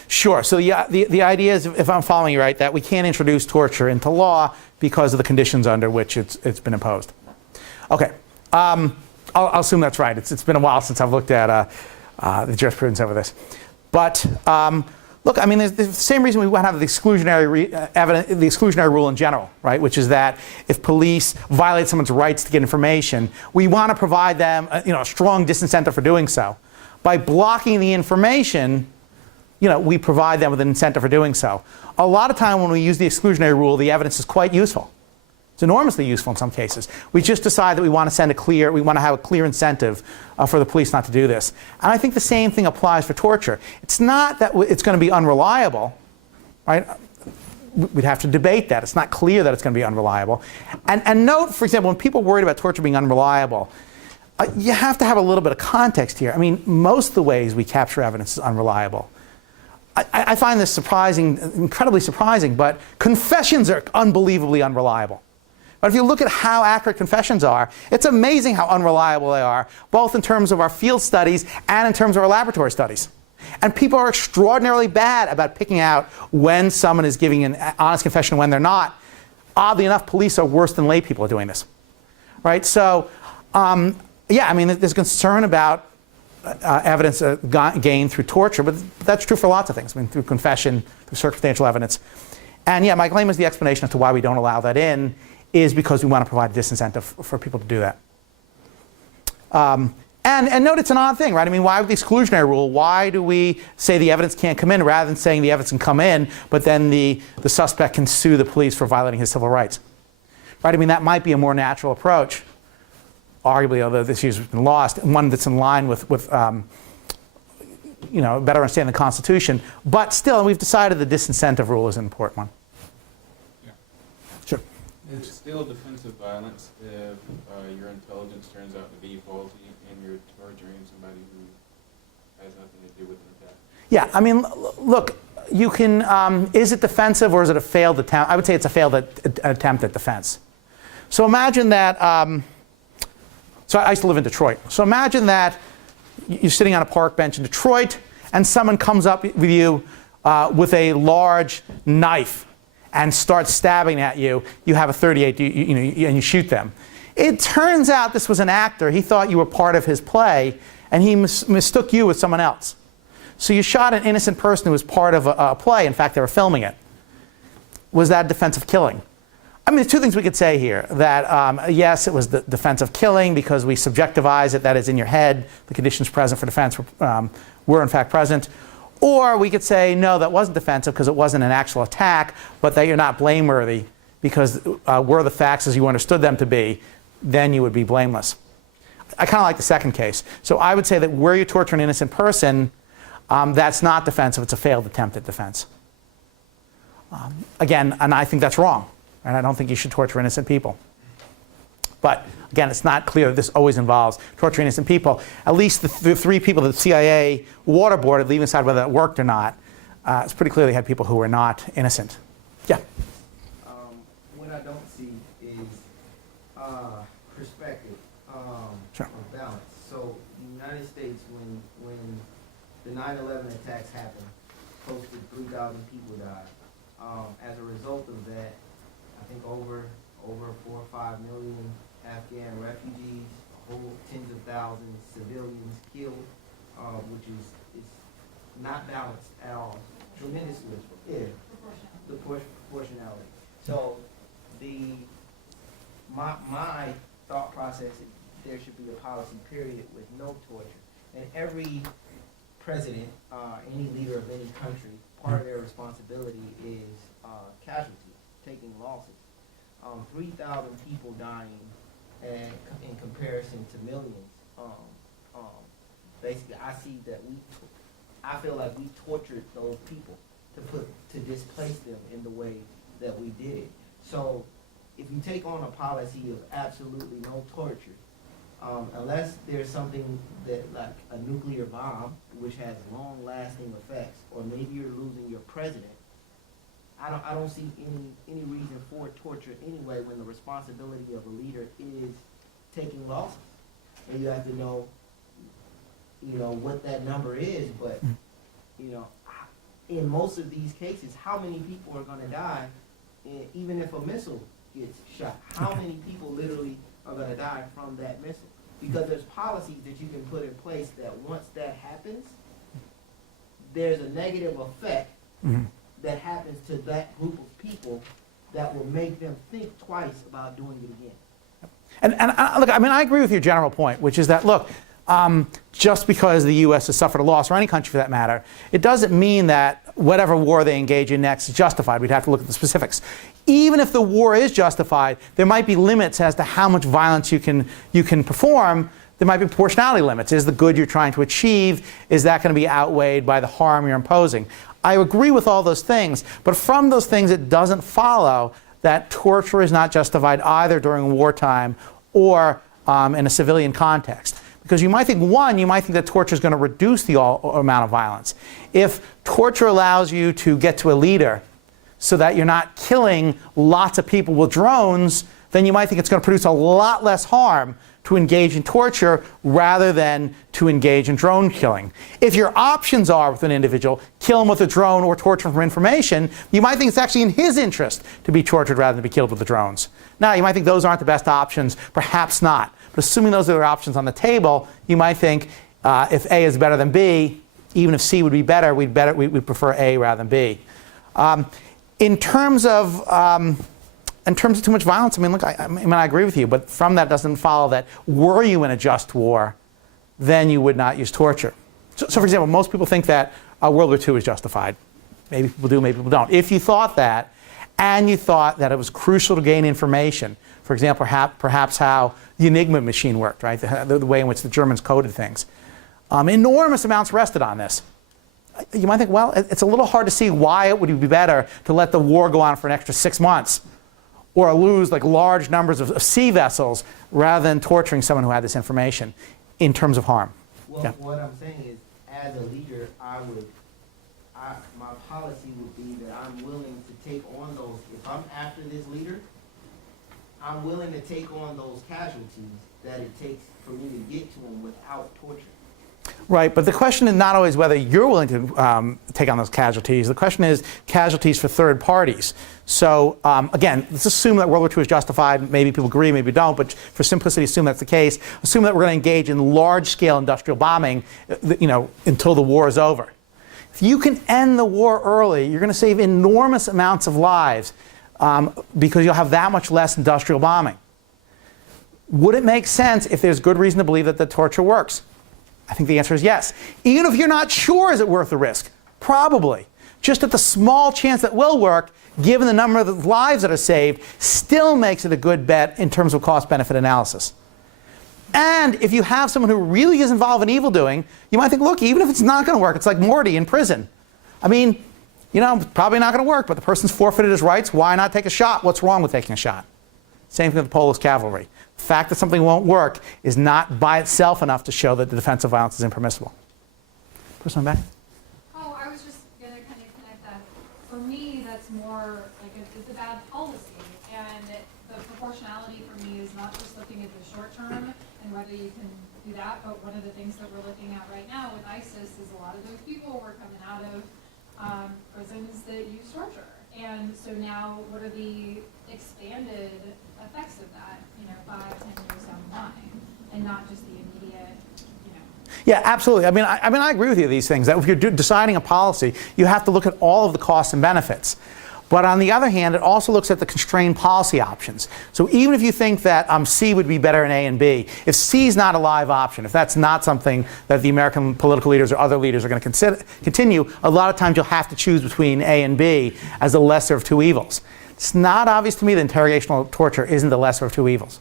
Sure. So yeah, the idea is, if I'm following you right, that we can't introduce torture into law because of the conditions under which it's been imposed. Okay. I'll assume that's right. It's been a while since I've looked at the jurisprudence over this. But look, I mean, there's the same reason we want to have the exclusionary rule in general, right? Which is that if police violate someone's rights to get information, we want to provide them, a strong disincentive for doing so. By blocking the information, we provide them with an incentive for doing so. A lot of time when we use the exclusionary rule, the evidence is quite useful. It's enormously useful in some cases. We just decide that we want to have a clear incentive for the police not to do this. And I think the same thing applies for torture. It's not that it's going to be unreliable, right? We'd have to debate that. It's not clear that it's going to be unreliable. And note, for example, when people are worried about torture being unreliable, You have to have a little bit of context here. I mean, most of the ways we capture evidence is unreliable. I find this surprising, incredibly surprising, but confessions are unbelievably unreliable. But if you look at how accurate confessions are, it's amazing how unreliable they are, both in terms of our field studies and in terms of our laboratory studies. And people are extraordinarily bad about picking out when someone is giving an honest confession and when they're not. Oddly enough, police are worse than lay people at doing this. Right? So, yeah, I mean, there's concern about evidence gained through torture, but that's true for lots of things. I mean, through confession, through circumstantial evidence. And yeah, my claim is the explanation as to why we don't allow that in is because we want to provide a disincentive for people to do that. And note it's an odd thing, right? I mean, why with the exclusionary rule? Why do we say the evidence can't come in rather than saying the evidence can come in, but then the suspect can sue the police for violating his civil rights? Right? I mean, that might be a more natural approach, arguably, although this issue has been lost, and one that's in line with you know, better understanding the Constitution. But still, we've decided the disincentive rule is an important one. Yeah. Sure. It's still defensive violence if your intelligence turns out to be faulty and you're torturing somebody who has nothing to do with an attack. Yeah, I mean, look, you can, is it defensive or is it a failed attempt? I would say it's a failed attempt at defense. So imagine that, so I used to live in Detroit. So imagine that you're sitting on a park bench in Detroit and someone comes up with you with a large knife and starts stabbing at you. You have a .38, and you shoot them. It turns out this was an actor. He thought you were part of his play, and he mistook you with someone else. So you shot an innocent person who was part of a play. In fact, they were filming it. Was that defensive killing? I mean, there's two things we could say here. That, yes, it was the defensive killing because we subjectivize it. That is in your head. The conditions present for defense were in fact present. Or we could say, no, that wasn't defensive because it wasn't an actual attack, but that you're not blameworthy because were the facts as you understood them to be, then you would be blameless. I kind of like the second case. So I would say that where you torture an innocent person, that's not defensive. It's a failed attempt at defense. Again, and I think that's wrong. And I don't think you should torture innocent people. But again, it's not clear that this always involves torturing innocent people. At least the three people that the CIA waterboarded, leaving aside whether that worked or not, it's pretty clear they had people who were not innocent. Yeah? What I don't see is perspective Sure. or balance. So the United States, when the 9/11 attacks happened, close to 3,000 people died. As a result of that, I think over 4 or 5 million Afghan refugees, whole tens of thousands civilians killed, which is not balanced at all. Tremendously, yeah, the proportionality. So my thought process is there should be a policy period with no torture, and every president, any leader of any country, part of their responsibility is casualties, taking losses. 3,000 people dying in comparison to millions. Basically, I see that I feel like we tortured those people to displace them in the way that we did it. So if you take on a policy of absolutely no torture, unless there's something that like a nuclear bomb, which has long-lasting effects, or maybe you're losing your president, I don't see any reason for torture anyway when the responsibility of a leader is taking losses. And you have to know, what that number is, but, in most of these cases, how many people are going to die, even if a missile gets shot? How many people literally are going to die from that missile? Because there's policies that you can put in place that once that happens, there's a negative effect that happens to that group of people that will make them think twice about doing it again. And look, I mean, I agree with your general point, which is that, look, just because the U.S. has suffered a loss, or any country for that matter, it doesn't mean that whatever war they engage in next is justified. We'd have to look at the specifics. Even if the war is justified, there might be limits as to how much violence you can perform. There might be proportionality limits. Is the good you're trying to achieve, is that going to be outweighed by the harm you're imposing? I agree with all those things, but from those things it doesn't follow that torture is not justified either during wartime or in a civilian context. Because you might think that torture is going to reduce the amount of violence. If torture allows you to get to a leader so that you're not killing lots of people with drones, then you might think it's going to produce a lot less harm to engage in torture rather than to engage in drone killing. If your options are with an individual, kill him with a drone or torture him for information, you might think it's actually in his interest to be tortured rather than be killed with the drones. Now, you might think those aren't the best options, perhaps not. But assuming those are the options on the table, you might think if A is better than B, even if C would be better, we'd prefer A rather than B. In terms of too much violence, I mean, look, I agree with you, but from that doesn't follow that were you in a just war, then you would not use torture. So for example, most people think that World War II is justified. Maybe people do, maybe people don't. If you thought that, and you thought that it was crucial to gain information, for example, perhaps how the Enigma machine worked, right? The way in which the Germans coded things. Enormous amounts rested on this. You might think, well, it's a little hard to see why it would be better to let the war go on for an extra 6 months or lose like large numbers of sea vessels rather than torturing someone who had this information in terms of harm. Well, Yeah. what I'm saying is, as a leader, my policy would be that I'm willing to take on those, if I'm after this leader, I'm willing to take on those casualties that it takes for me to get to him without torture. Right, but the question is not always whether you're willing to take on those casualties. The question is casualties for third parties. So again, let's assume that World War II is justified. Maybe people agree, maybe don't, but for simplicity, assume that's the case. Assume that we're going to engage in large-scale industrial bombing, until the war is over. If you can end the war early, you're going to save enormous amounts of lives because you'll have that much less industrial bombing. Would it make sense if there's good reason to believe that the torture works? I think the answer is yes. Even if you're not sure, is it worth the risk? Probably. Just at the small chance that will work, given the number of lives that are saved, still makes it a good bet in terms of cost-benefit analysis. And if you have someone who really is involved in evildoing, you might think, look, even if it's not going to work, it's like Morty in prison. I mean, probably not going to work, but the person's forfeited his rights. Why not take a shot? What's wrong with taking a shot? Same thing with the Polish cavalry. The fact that something won't work is not by itself enough to show that the defense of violence is impermissible. Person back? Oh, I was just going to kind of connect that. For me, that's more like it's a bad policy. And the proportionality for me is not just looking at the short term and whether you can do that, but one of the things that we're looking at right now with ISIS is a lot of those people were coming out of prisons that use torture. And so now what are the expanded effects of that, 5, 10 years down the line, and not just the immediate, Yeah, absolutely. I mean, I agree with you on these things. That if you're deciding a policy, you have to look at all of the costs and benefits. But on the other hand, it also looks at the constrained policy options. So even if you think that C would be better than A and B, if C is not a live option, if that's not something that the American political leaders or other leaders are going to continue, a lot of times you'll have to choose between A and B as the lesser of two evils. It's not obvious to me that interrogational torture isn't the lesser of two evils.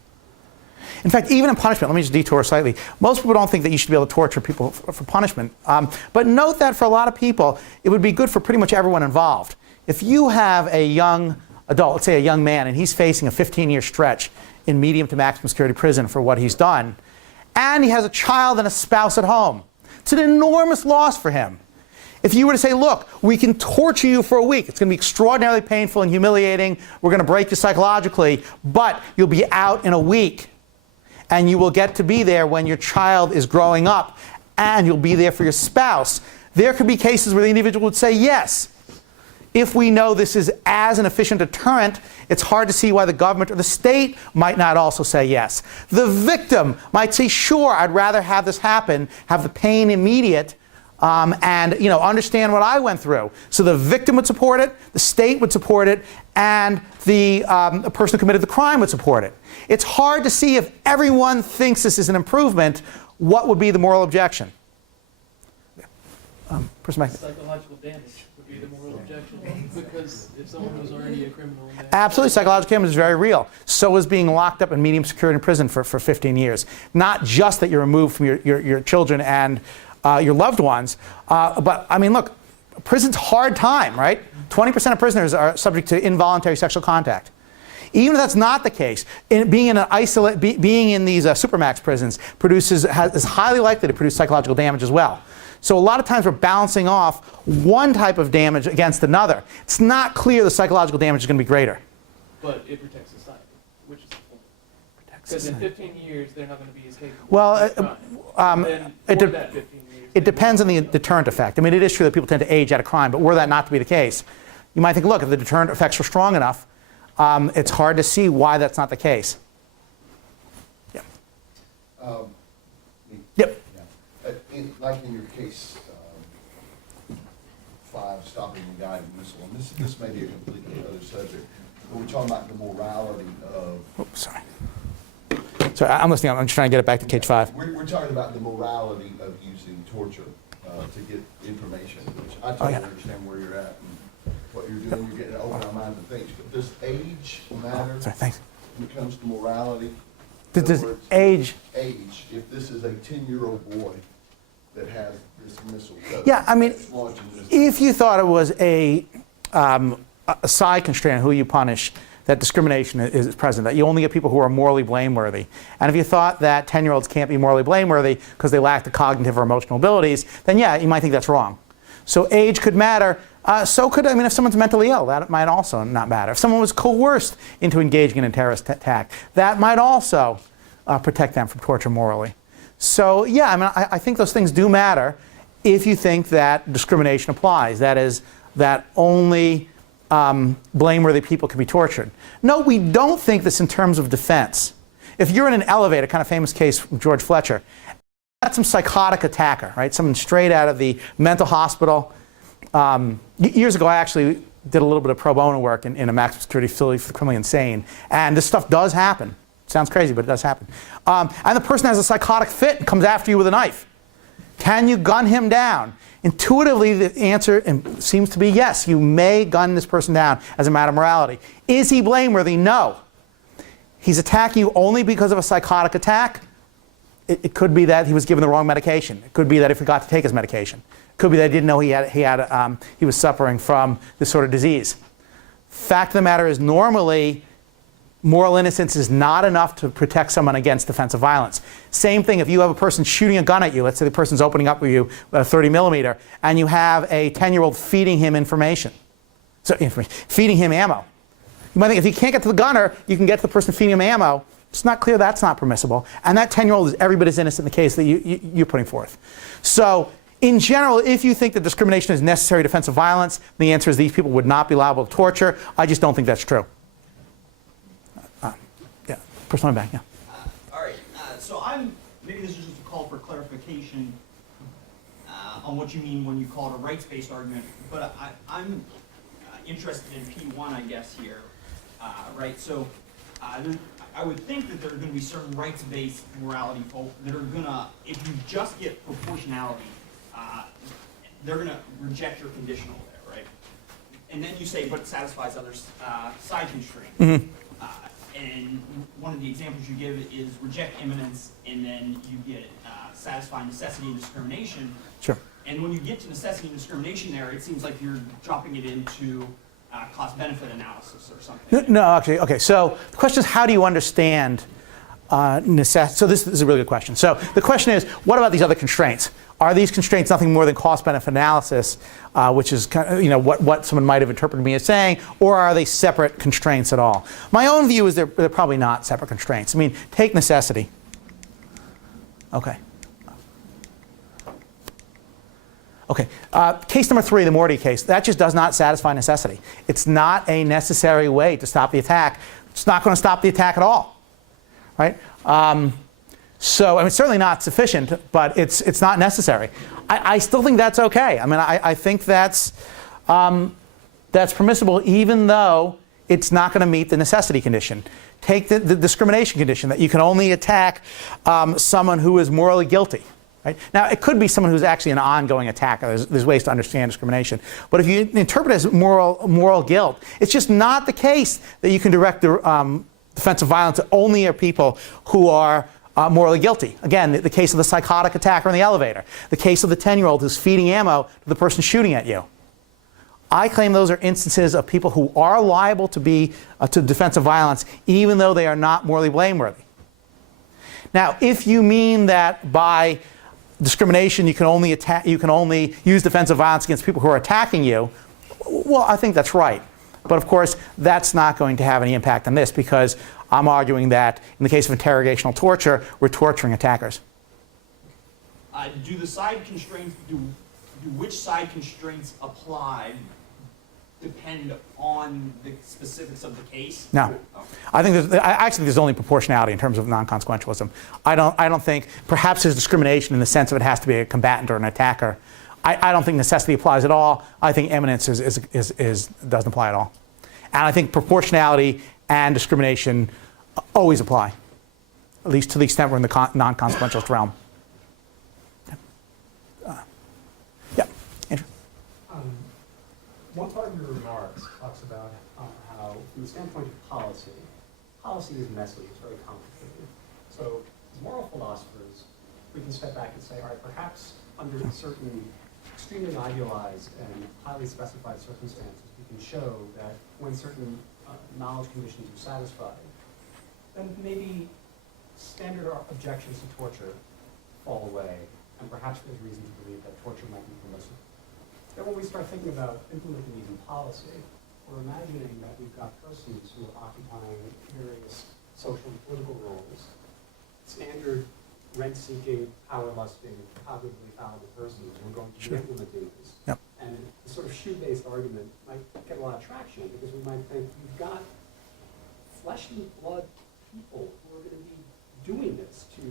In fact, even in punishment, let me just detour slightly. Most people don't think that you should be able to torture people for punishment. But note that for a lot of people, it would be good for pretty much everyone involved. If you have a young adult, let's say a young man, and he's facing a 15-year stretch in medium to maximum security prison for what he's done, and he has a child and a spouse at home, it's an enormous loss for him. If you were to say, look, we can torture you for a week, it's going to be extraordinarily painful and humiliating, we're going to break you psychologically, but you'll be out in a week. And you will get to be there when your child is growing up, and you'll be there for your spouse. There could be cases where the individual would say yes. If we know this is as an efficient deterrent, it's hard to see why the government or the state might not also say yes. The victim might say, sure, I'd rather have this happen, have the pain immediate, and understand what I went through. So the victim would support it, the state would support it, and the person who committed the crime would support it. It's hard to see if everyone thinks this is an improvement, what would be the moral objection? Person back. Psychological damage would be the moral objection, because if someone was already a criminal. Absolutely, psychological damage is very real. So is being locked up in medium security in prison for 15 years. Not just that you're removed from your children and your loved ones, but I mean, look, prison's a hard time, right? 20% of prisoners are subject to involuntary sexual contact. Even if that's not the case, being in these supermax prisons is highly likely to produce psychological damage as well. So a lot of times we're balancing off one type of damage against another. It's not clear the psychological damage is going to be greater. But it protects society, which is the point. Because in 15 years, they're not going to be as capable. Well, as crime. it depends on the deterrent effect. I mean, it is true that people tend to age out of crime, but were that not to be the case, you might think, look, if the deterrent effects were strong enough, it's hard to see why that's not the case. Yeah. Yep. Like in your case 5, stopping the guided missile, and this may be a completely other subject, but we're talking about the morality of... Oops, sorry. Sorry, I'm listening. I'm just trying to get it back to cage 5. We're talking about the morality of using torture to get information, which I totally understand where you're at and what you're doing. You're getting to open our minds and things. But does age matter Sorry, thanks. when it comes to morality? Does age... Age, if this is a 10-year-old boy that has this missile. Yeah, I mean, if you thought it was a side constraint on who you punish, that discrimination is present, that you only get people who are morally blameworthy. And if you thought that 10-year-olds can't be morally blameworthy because they lack the cognitive or emotional abilities, then yeah, you might think that's wrong. So age could matter. So could, I mean, if someone's mentally ill, that might also not matter. If someone was coerced into engaging in a terrorist attack, that might also protect them from torture morally. So yeah, I mean, I think those things do matter if you think that discrimination applies. That is, that only blameworthy people can be tortured. No, we don't think this in terms of defense. If you're in an elevator, kind of famous case from George Fletcher, that's some psychotic attacker, right? Someone straight out of the mental hospital. Years ago, I actually did a little bit of pro bono work in a maximum security facility for the criminally insane, and this stuff does happen. Sounds crazy, but it does happen. And the person has a psychotic fit and comes after you with a knife. Can you gun him down? Intuitively, the answer seems to be yes. You may gun this person down as a matter of morality. Is he blameworthy? No. He's attacking you only because of a psychotic attack. It could be that he was given the wrong medication. It could be that he forgot to take his medication. It could be that he didn't know he was suffering from this sort of disease. Fact of the matter is, normally, moral innocence is not enough to protect someone against defensive violence. Same thing if you have a person shooting a gun at you. Let's say the person's opening up with you with a 30 millimeter, and you have a 10-year-old feeding him information. So, feeding him ammo. You might think if you can't get to the gunner, you can get to the person feeding him ammo. It's not clear that's not permissible. And that 10-year-old is every bit as innocent in the case that you're putting forth. So, in general, if you think that discrimination is necessary defense of violence, the answer is these people would not be liable to torture. I just don't think that's true. Yeah, person on the back, yeah. All right, so maybe this is just a call for clarification on what you mean when you call it a rights-based argument, but I'm interested in P1, I guess, here, right? So I would think that there are going to be certain rights-based morality folk that are going to, if you just get proportionality, they're going to reject your conditional there, right? And then you say, but it satisfies other side constraints. Mm-hmm. And one of the examples you give is reject imminence, and then you get satisfy necessity and discrimination. Sure. And when you get to necessity and discrimination there, it seems like you're dropping it into cost-benefit analysis or something. No, actually, okay. So the question is, how do you understand necessity? So this is a really good question. So the question is, what about these other constraints? Are these constraints nothing more than cost-benefit analysis, which is kind of, what someone might have interpreted me as saying, or are they separate constraints at all? My own view is they're probably not separate constraints. I mean, take necessity. Okay. Okay. Case number 3, the Morty case. That just does not satisfy necessity. It's not a necessary way to stop the attack. It's not going to stop the attack at all, right? So, I mean, it's certainly not sufficient, but it's not necessary. I still think that's okay. I mean, I think that's permissible, even though it's not going to meet the necessity condition. Take the discrimination condition, that you can only attack someone who is morally guilty. Right? Now, it could be someone who's actually an ongoing attacker. There's ways to understand discrimination. But if you interpret it as moral guilt, it's just not the case that you can direct the defensive violence to only at people who are morally guilty. Again, the case of the psychotic attacker in the elevator. The case of the 10-year-old who's feeding ammo to the person shooting at you. I claim those are instances of people who are liable to be to defensive violence, even though they are not morally blameworthy. Now, if you mean that by discrimination you can only use defensive violence against people who are attacking you, well, I think that's right. But of course, that's not going to have any impact on this, because I'm arguing that in the case of interrogational torture, we're torturing attackers. Do the side constraints, do which side constraints apply depend on the specifics of the case? No. Oh. I actually think there's only proportionality in terms of non-consequentialism. I don't think, perhaps there's discrimination in the sense of it has to be a combatant or an attacker. I don't think necessity applies at all. I think eminence doesn't apply at all. And I think proportionality and discrimination always apply, at least to the extent we're in the non-consequentialist realm. Yeah, Andrew. One part of your remarks talks about how, from the standpoint of policy is messy, it's very complicated. So, as moral philosophers, we can step back and say, all right, perhaps under certain extremely idealized and highly specified circumstances, we can show that when certain knowledge conditions are satisfied, then maybe standard objections to torture fall away, and perhaps there's reason to believe that torture might be permissible. Then when we start thinking about implementing these in policy, we're imagining that we've got persons who are occupying various social and political roles, standard rent-seeking, power-lusting, cognitively fallible persons who are going to be implementing this. Yep. And the sort of shoe-based argument might get a lot of traction, because we might think you've got flesh and blood people who are going to be doing this to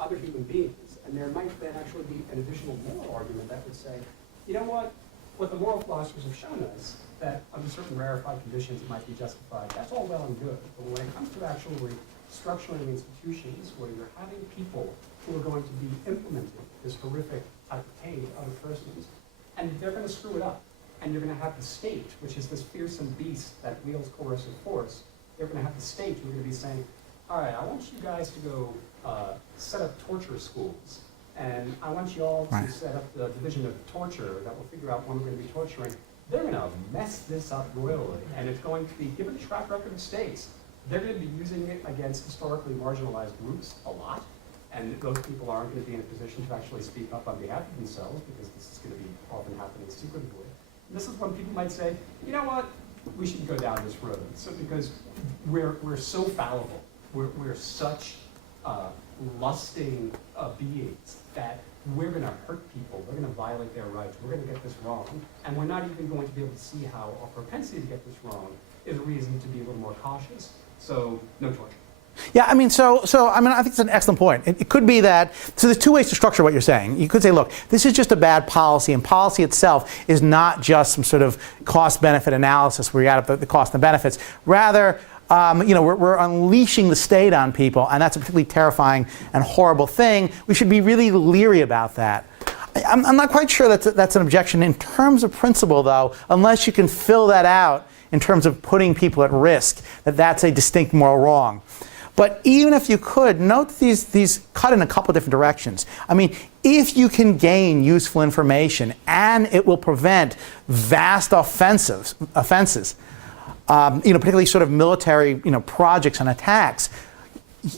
other human beings, and there might then actually be an additional moral argument that would say, you know what the moral philosophers have shown us, that under certain rarefied conditions it might be justified, that's all well and good, but when it comes to actually structuring institutions where you're having people who are going to be implementing this horrific type of pain to other persons, and they're going to screw it up, and you're going to have the state, which is this fearsome beast that wields coercive force, you're going to have the state who are going to be saying, all right, I want you guys to go set up torture schools, and I want you all to set up the division of torture that will figure out when we're going to be torturing. They're going to mess this up royally, and it's going to be, given the track record of states, they're going to be using it against historically marginalized groups a lot, and those people aren't going to be in a position to actually speak up on behalf of themselves, because this is going to be often happening secretively. And this is when people might say, you know what, we should go down this road. So because we're so fallible, we're such lusting beings that we're going to hurt people, we're going to violate their rights, we're going to get this wrong, and we're not even going to be able to see how our propensity to get this wrong is a reason to be a little more cautious. So, no torture. Yeah, I mean, I think it's an excellent point. It could be that, so there's two ways to structure what you're saying. You could say, look, this is just a bad policy, and policy itself is not just some sort of cost-benefit analysis where you add up the cost and the benefits. Rather, we're unleashing the state on people, and that's a particularly terrifying and horrible thing. We should be really leery about that. I'm not quite sure that's an objection in terms of principle, though, unless you can fill that out in terms of putting people at risk, that's a distinct moral wrong. But even if you could, note these cut in a couple different directions. I mean, if you can gain useful information and it will prevent vast offenses, particularly sort of military, projects and attacks,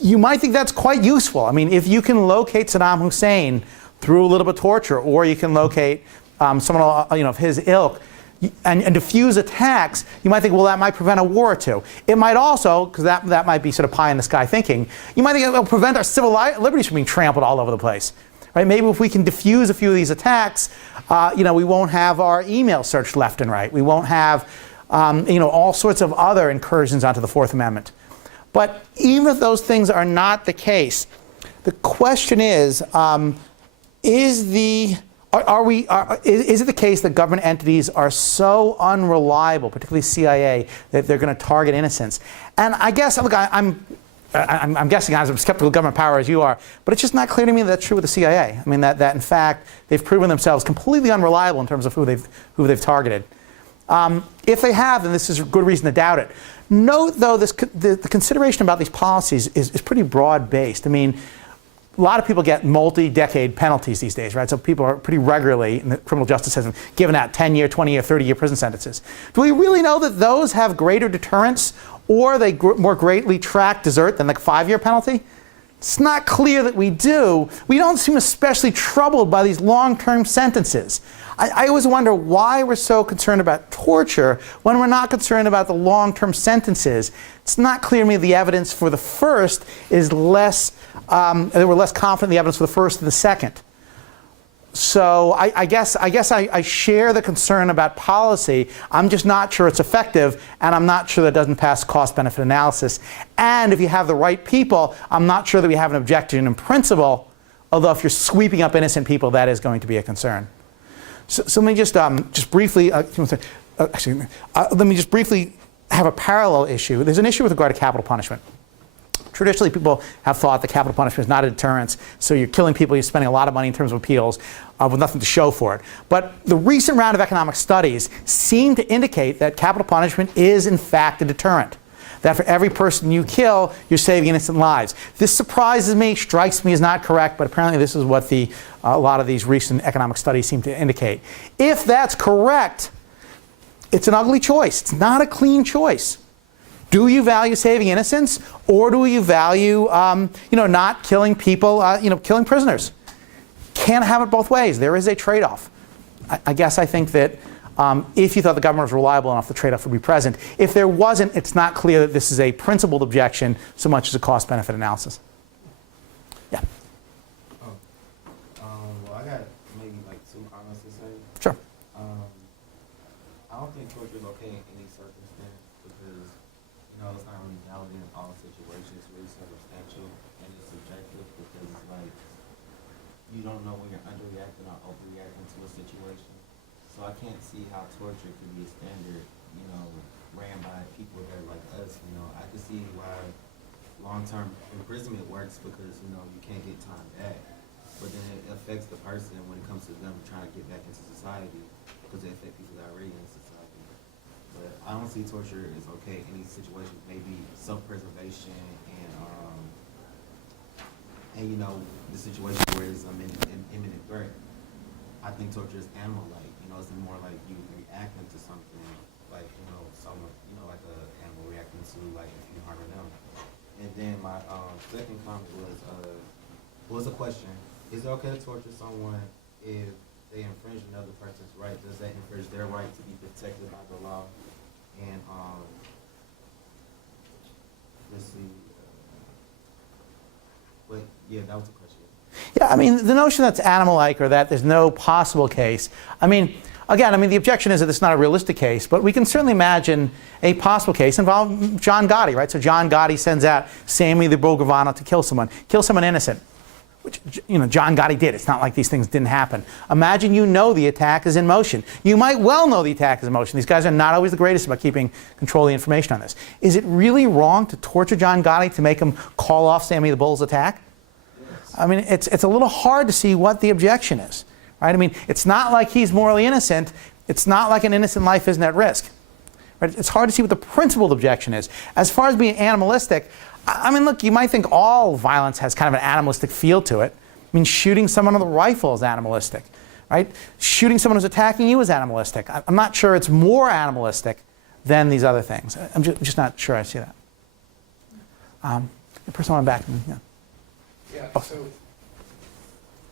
you might think that's quite useful. I mean, if you can locate Saddam Hussein through a little bit of torture, or you can locate someone of his ilk, and diffuse attacks, you might think, well, that might prevent a war or two. It might also, because that might be sort of pie in the sky thinking, you might think it will prevent our civil liberties from being trampled all over the place. Right? Maybe if we can diffuse a few of these attacks, we won't have our email searched left and right. We won't have all sorts of other incursions onto the Fourth Amendment. But even if those things are not the case, the question is it the case that government entities are so unreliable, particularly CIA, that they're going to target innocents? And I guess, look, I'm guessing I'm as skeptical of government power as you are, but it's just not clear to me that that's true with the CIA. I mean, that in fact, they've proven themselves completely unreliable in terms of who they've targeted. If they have, then this is a good reason to doubt it. Note, though, the consideration about these policies is pretty broad-based. I mean, a lot of people get multi-decade penalties these days, right? So people are pretty regularly in the criminal justice system giving out 10-year, 20-year, 30-year prison sentences. Do we really know that those have greater deterrence or they more greatly track desert than the 5-year penalty? It's not clear that we do. We don't seem especially troubled by these long-term sentences. I always wonder why we're so concerned about torture when we're not concerned about the long-term sentences. It's not clear to me the evidence for the first is less, that we're less confident in the evidence for the first than the second. So I guess I share the concern about policy. I'm just not sure it's effective, and I'm not sure that it doesn't pass cost-benefit analysis. And if you have the right people, I'm not sure that we have an objection in principle, although if you're sweeping up innocent people, that is going to be a concern. So let me just briefly, let me just briefly have a parallel issue. There's an issue with regard to capital punishment. Traditionally, people have thought that capital punishment is not a deterrence, so you're killing people, you're spending a lot of money in terms of appeals with nothing to show for it. But the recent round of economic studies seem to indicate that capital punishment is, in fact, a deterrent. That for every person you kill, you're saving innocent lives. This surprises me, strikes me as not correct, but apparently this is what a lot of these recent economic studies seem to indicate. If that's correct, it's an ugly choice. It's not a clean choice. Do you value saving innocents, or do you value, not killing people, killing prisoners? Can't have it both ways. There is a trade-off. I guess I think that if you thought the government was reliable enough, the trade-off would be present. If there wasn't, it's not clear that this is a principled objection so much as a cost-benefit analysis. Yeah. Well, I got maybe like 2 comments to say. Sure. I don't think torture is okay in any circumstance because, it's not really valid in all situations. It's really circumstantial and it's subjective because it's like you don't know when you're underreacting or overreacting to a situation. So I can't see how torture could be a standard, ran by people that are like us. I can see why long-term imprisonment works because, you can't get time back. But then it affects the person when it comes to them trying to get back into society because it affects people that are already in society. But I don't see torture as okay in any situation, maybe self-preservation and the situation where it's an imminent threat. I think torture is animal-like. It's more like you reacting to something, like, someone, like an animal reacting to, like, if you harm them. And then my second comment was a question. Is it okay to torture someone if they infringe another person's right? Does that infringe their right to be protected by the law? And, let's see. But, yeah, that was the question. Yeah, the notion that's animal-like or that there's no possible case, the objection is that it's not a realistic case, but we can certainly imagine a possible case involving John Gotti, right? So John Gotti sends out Sammy the Bull Gravano to kill someone innocent, which, John Gotti did. It's not like these things didn't happen. Imagine the attack is in motion. You might well know the attack is in motion. These guys are not always the greatest about keeping control of the information on this. Is it really wrong to torture John Gotti to make him call off Sammy the Bull's attack? It's a little hard to see what the objection is, right? It's not like he's morally innocent. It's not like an innocent life isn't at risk, right? It's hard to see what the principled objection is. As far as being animalistic, look, you might think all violence has kind of an animalistic feel to it. Shooting someone with a rifle is animalistic, right? Shooting someone who's attacking you is animalistic. I'm not sure it's more animalistic than these other things. I'm just not sure I see that. The person on the back. Yeah. Yeah, so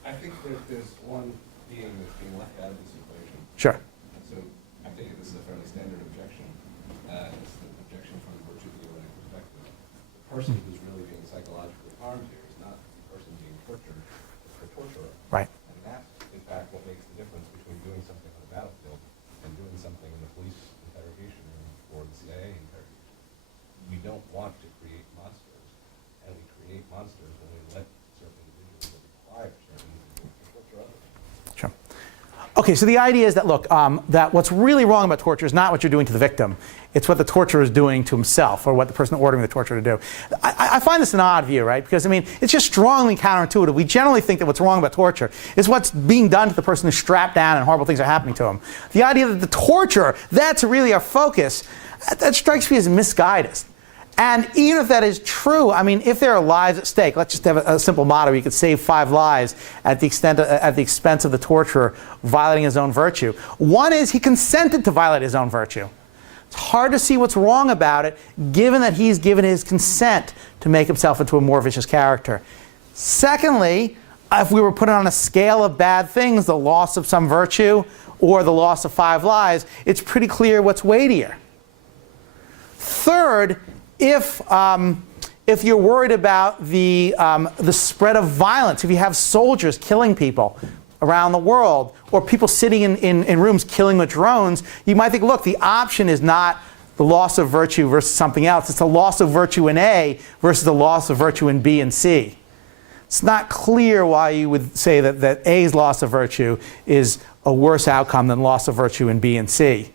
I think that there's one being that's being left out of this equation. Sure. So I think this is a fairly standard objection. It's the objection from the virtue theoretic perspective. The person who's really being psychologically harmed here is not the person being tortured, it's the torturer. Right. And that's, in fact, what makes the difference between doing something on the battlefield and doing something in the police interrogation room or the CIA interrogation. We don't want to create monsters, and we create monsters when we let certain individuals that require certain individuals to torture others. Sure. Okay, so the idea is that, look, that what's really wrong about torture is not what you're doing to the victim. It's what the torturer is doing to himself or what the person ordering the torture to do. I find this an odd view, right? Because, it's just strongly counterintuitive. We generally think that what's wrong about torture is what's being done to the person who's strapped down and horrible things are happening to him. The idea that the torture, that's really our focus, that strikes me as misguided. And even if that is true, I mean, if there are lives at stake, let's just have a simple motto: you could save 5 lives at the expense of the torturer violating his own virtue. One is he consented to violate his own virtue. It's hard to see what's wrong about it, given that he's given his consent to make himself into a more vicious character. Secondly, if we were putting on a scale of bad things, the loss of some virtue or the loss of 5 lives, it's pretty clear what's weightier. Third, if you're worried about the spread of violence, if you have soldiers killing people around the world, or people sitting in rooms killing with drones, you might think, look, the option is not the loss of virtue versus something else. It's the loss of virtue in A versus the loss of virtue in B and C. It's not clear why you would say that A's loss of virtue is a worse outcome than loss of virtue in B and C.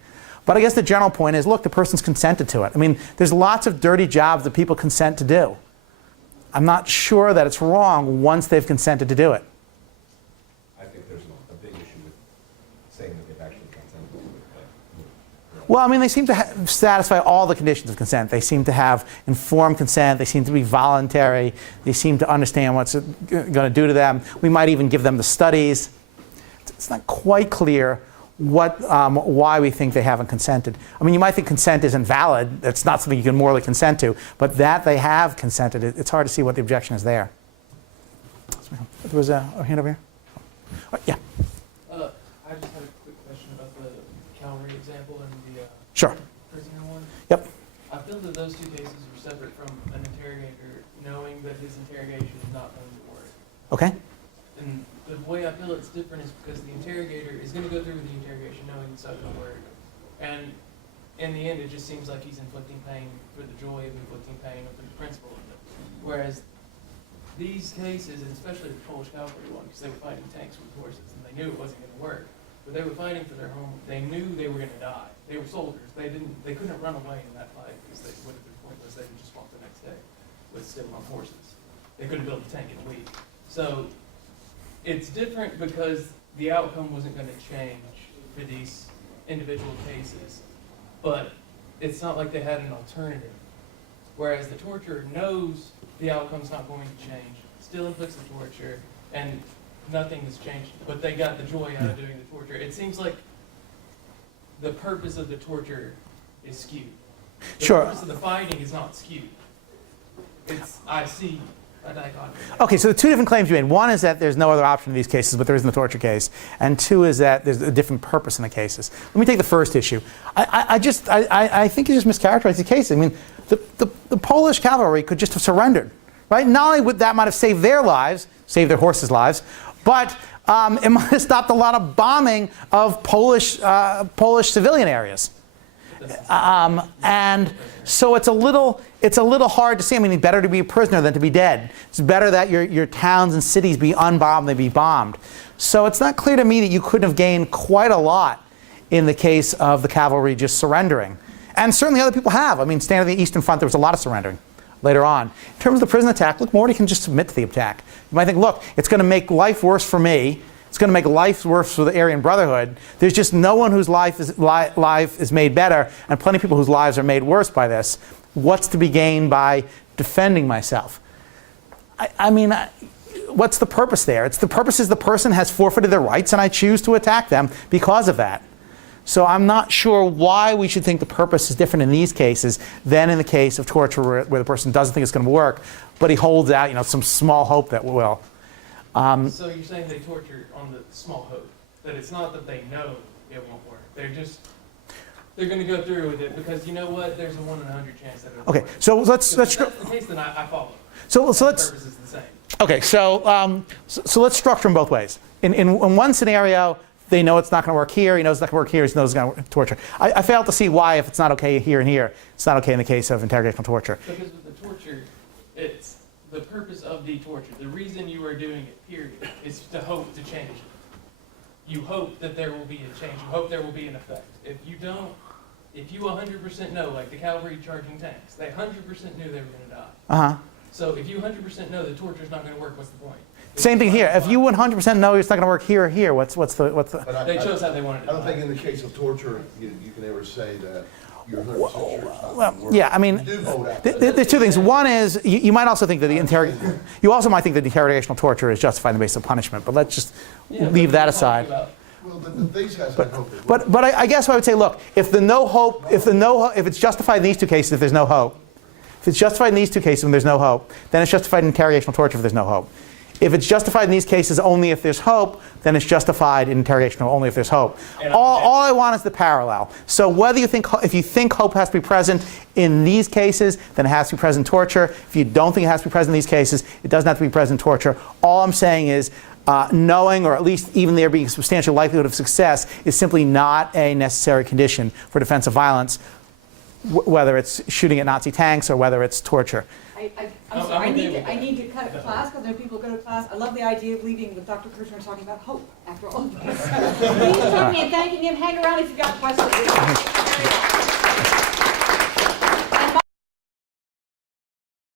But I guess the general point is, look, the person's consented to it. I mean, there's lots of dirty jobs that people consent to do. I'm not sure that it's wrong once they've consented to do it. I think there's a big issue with saying that they've actually consented to it. Well, I mean, they seem to satisfy all the conditions of consent. They seem to have informed consent. They seem to be voluntary. They seem to understand what's going to do to them. We might even give them the studies. It's not quite clear why we think they haven't consented. I mean, you might think consent isn't valid. It's not something you can morally consent to. But that they have consented, it's hard to see what the objection is there. There was a hand over here. Oh, yeah. I just had a quick question about the cavalry example and the Sure. prisoner one. Yep. I feel that those 2 cases are separate from an interrogator knowing that his interrogation is not going to work. Okay. And the way I feel it's different is because the interrogator is going to go through with the interrogation knowing it's not going to work. And in the end, it just seems like he's inflicting pain for the joy of inflicting pain or for the principle of it. Whereas these cases, and especially the Polish cavalry one, because they were fighting tanks with horses and they knew it wasn't going to work, but they were fighting for their home. They knew they were going to die. They were soldiers. They couldn't run away in that fight because they would have been pointless. They could just walk the next day with still on horses. They couldn't build a tank in a week. So it's different because the outcome wasn't going to change for these individual cases, but it's not like they had an alternative. Whereas the torturer knows the outcome's not going to change, still inflicts the torture, and nothing has changed, but they got the joy out of doing the torture. It seems like the purpose of the torture is skewed. The purpose of the fighting is not skewed. I see a dichotomy. Okay, so the 2 different claims you made. One is that there's no other option in these cases, but there is in the torture case. And 2 is that there's a different purpose in the cases. Let me take the first issue. I think you just mischaracterized the case. I mean, the Polish cavalry could just have surrendered, right? Not only would that might have saved their lives, saved their horses' lives, but it might have stopped a lot of bombing of Polish civilian areas. And so it's a little hard to see. I mean, it's better to be a prisoner than to be dead. It's better that your towns and cities be unbombed than be bombed. So it's not clear to me that you couldn't have gained quite a lot in the case of the cavalry just surrendering. And certainly other people have. I mean, standing on the Eastern Front, there was a lot of surrendering later on. In terms of the prison attack, look, Morty can just submit to the attack. You might think, look, it's going to make life worse for me. It's going to make life worse for the Aryan Brotherhood. There's just no one whose life is made better, and plenty of people whose lives are made worse by this. What's to be gained by defending myself? I mean, what's the purpose there? The purpose is the person has forfeited their rights, and I choose to attack them because of that. So I'm not sure why we should think the purpose is different in these cases than in the case of torture where the person doesn't think it's going to work, but he holds out, some small hope that it will. So you're saying they torture on the small hope, that it's not that they know it won't work. They're going to go through with it because you know what? There's a 1 in 100 chance that it'll work. Okay, so let's. If that's the case, then I follow. So let's. The purpose is the same. Okay, so let's structure them both ways. In one scenario, they know it's not going to work here. He knows it's not going to work here. He knows it's going to torture. I fail to see why, if it's not okay here and here, it's not okay in the case of interrogational torture. Because with the torture, it's the purpose of the torture. The reason you are doing it, period, is to hope to change it. You hope that there will be a change. You hope there will be an effect. If you don't, if you 100% know, like the cavalry charging tanks, they 100% knew they were going to die. Uh-huh. So if you 100% know the torture is not going to work, what's the point? Same thing here. If you 100% know it's not going to work here or here, what's the? But They chose how they wanted to I don't die. think in the case of torture, you can ever say that you're 100% sure it's not Well, gonna work. yeah, I mean, You do vote out. there's two things. One is, you might also think that you also might think that interrogational torture is justified on the basis of punishment, but let's just Yeah, leave but that we're aside. talking about- Well, these guys had hope. it would. But I guess I would say, look, if it's justified in these two cases, if there's no hope, if it's justified in these two cases when there's no hope, then it's justified in interrogational torture if there's no hope. If it's justified in these cases only if there's hope, then it's justified in interrogational only if there's hope. All I want is the parallel. So whether if you think hope has to be present in these cases, then it has to be present in torture. If you don't think it has to be present in these cases, it doesn't have to be present in torture. All I'm saying is, knowing, or at least even there being a substantial likelihood of success, is simply not a necessary condition for defense of violence, whether it's shooting at Nazi tanks or whether it's torture. I'm I'm sorry, I okay with that. need to cut class, because there are people who go to class. I love the idea of leaving with Dr. Kershnar talking about hope after all of this. Please join me in thanking him. Hang around if you've got questions.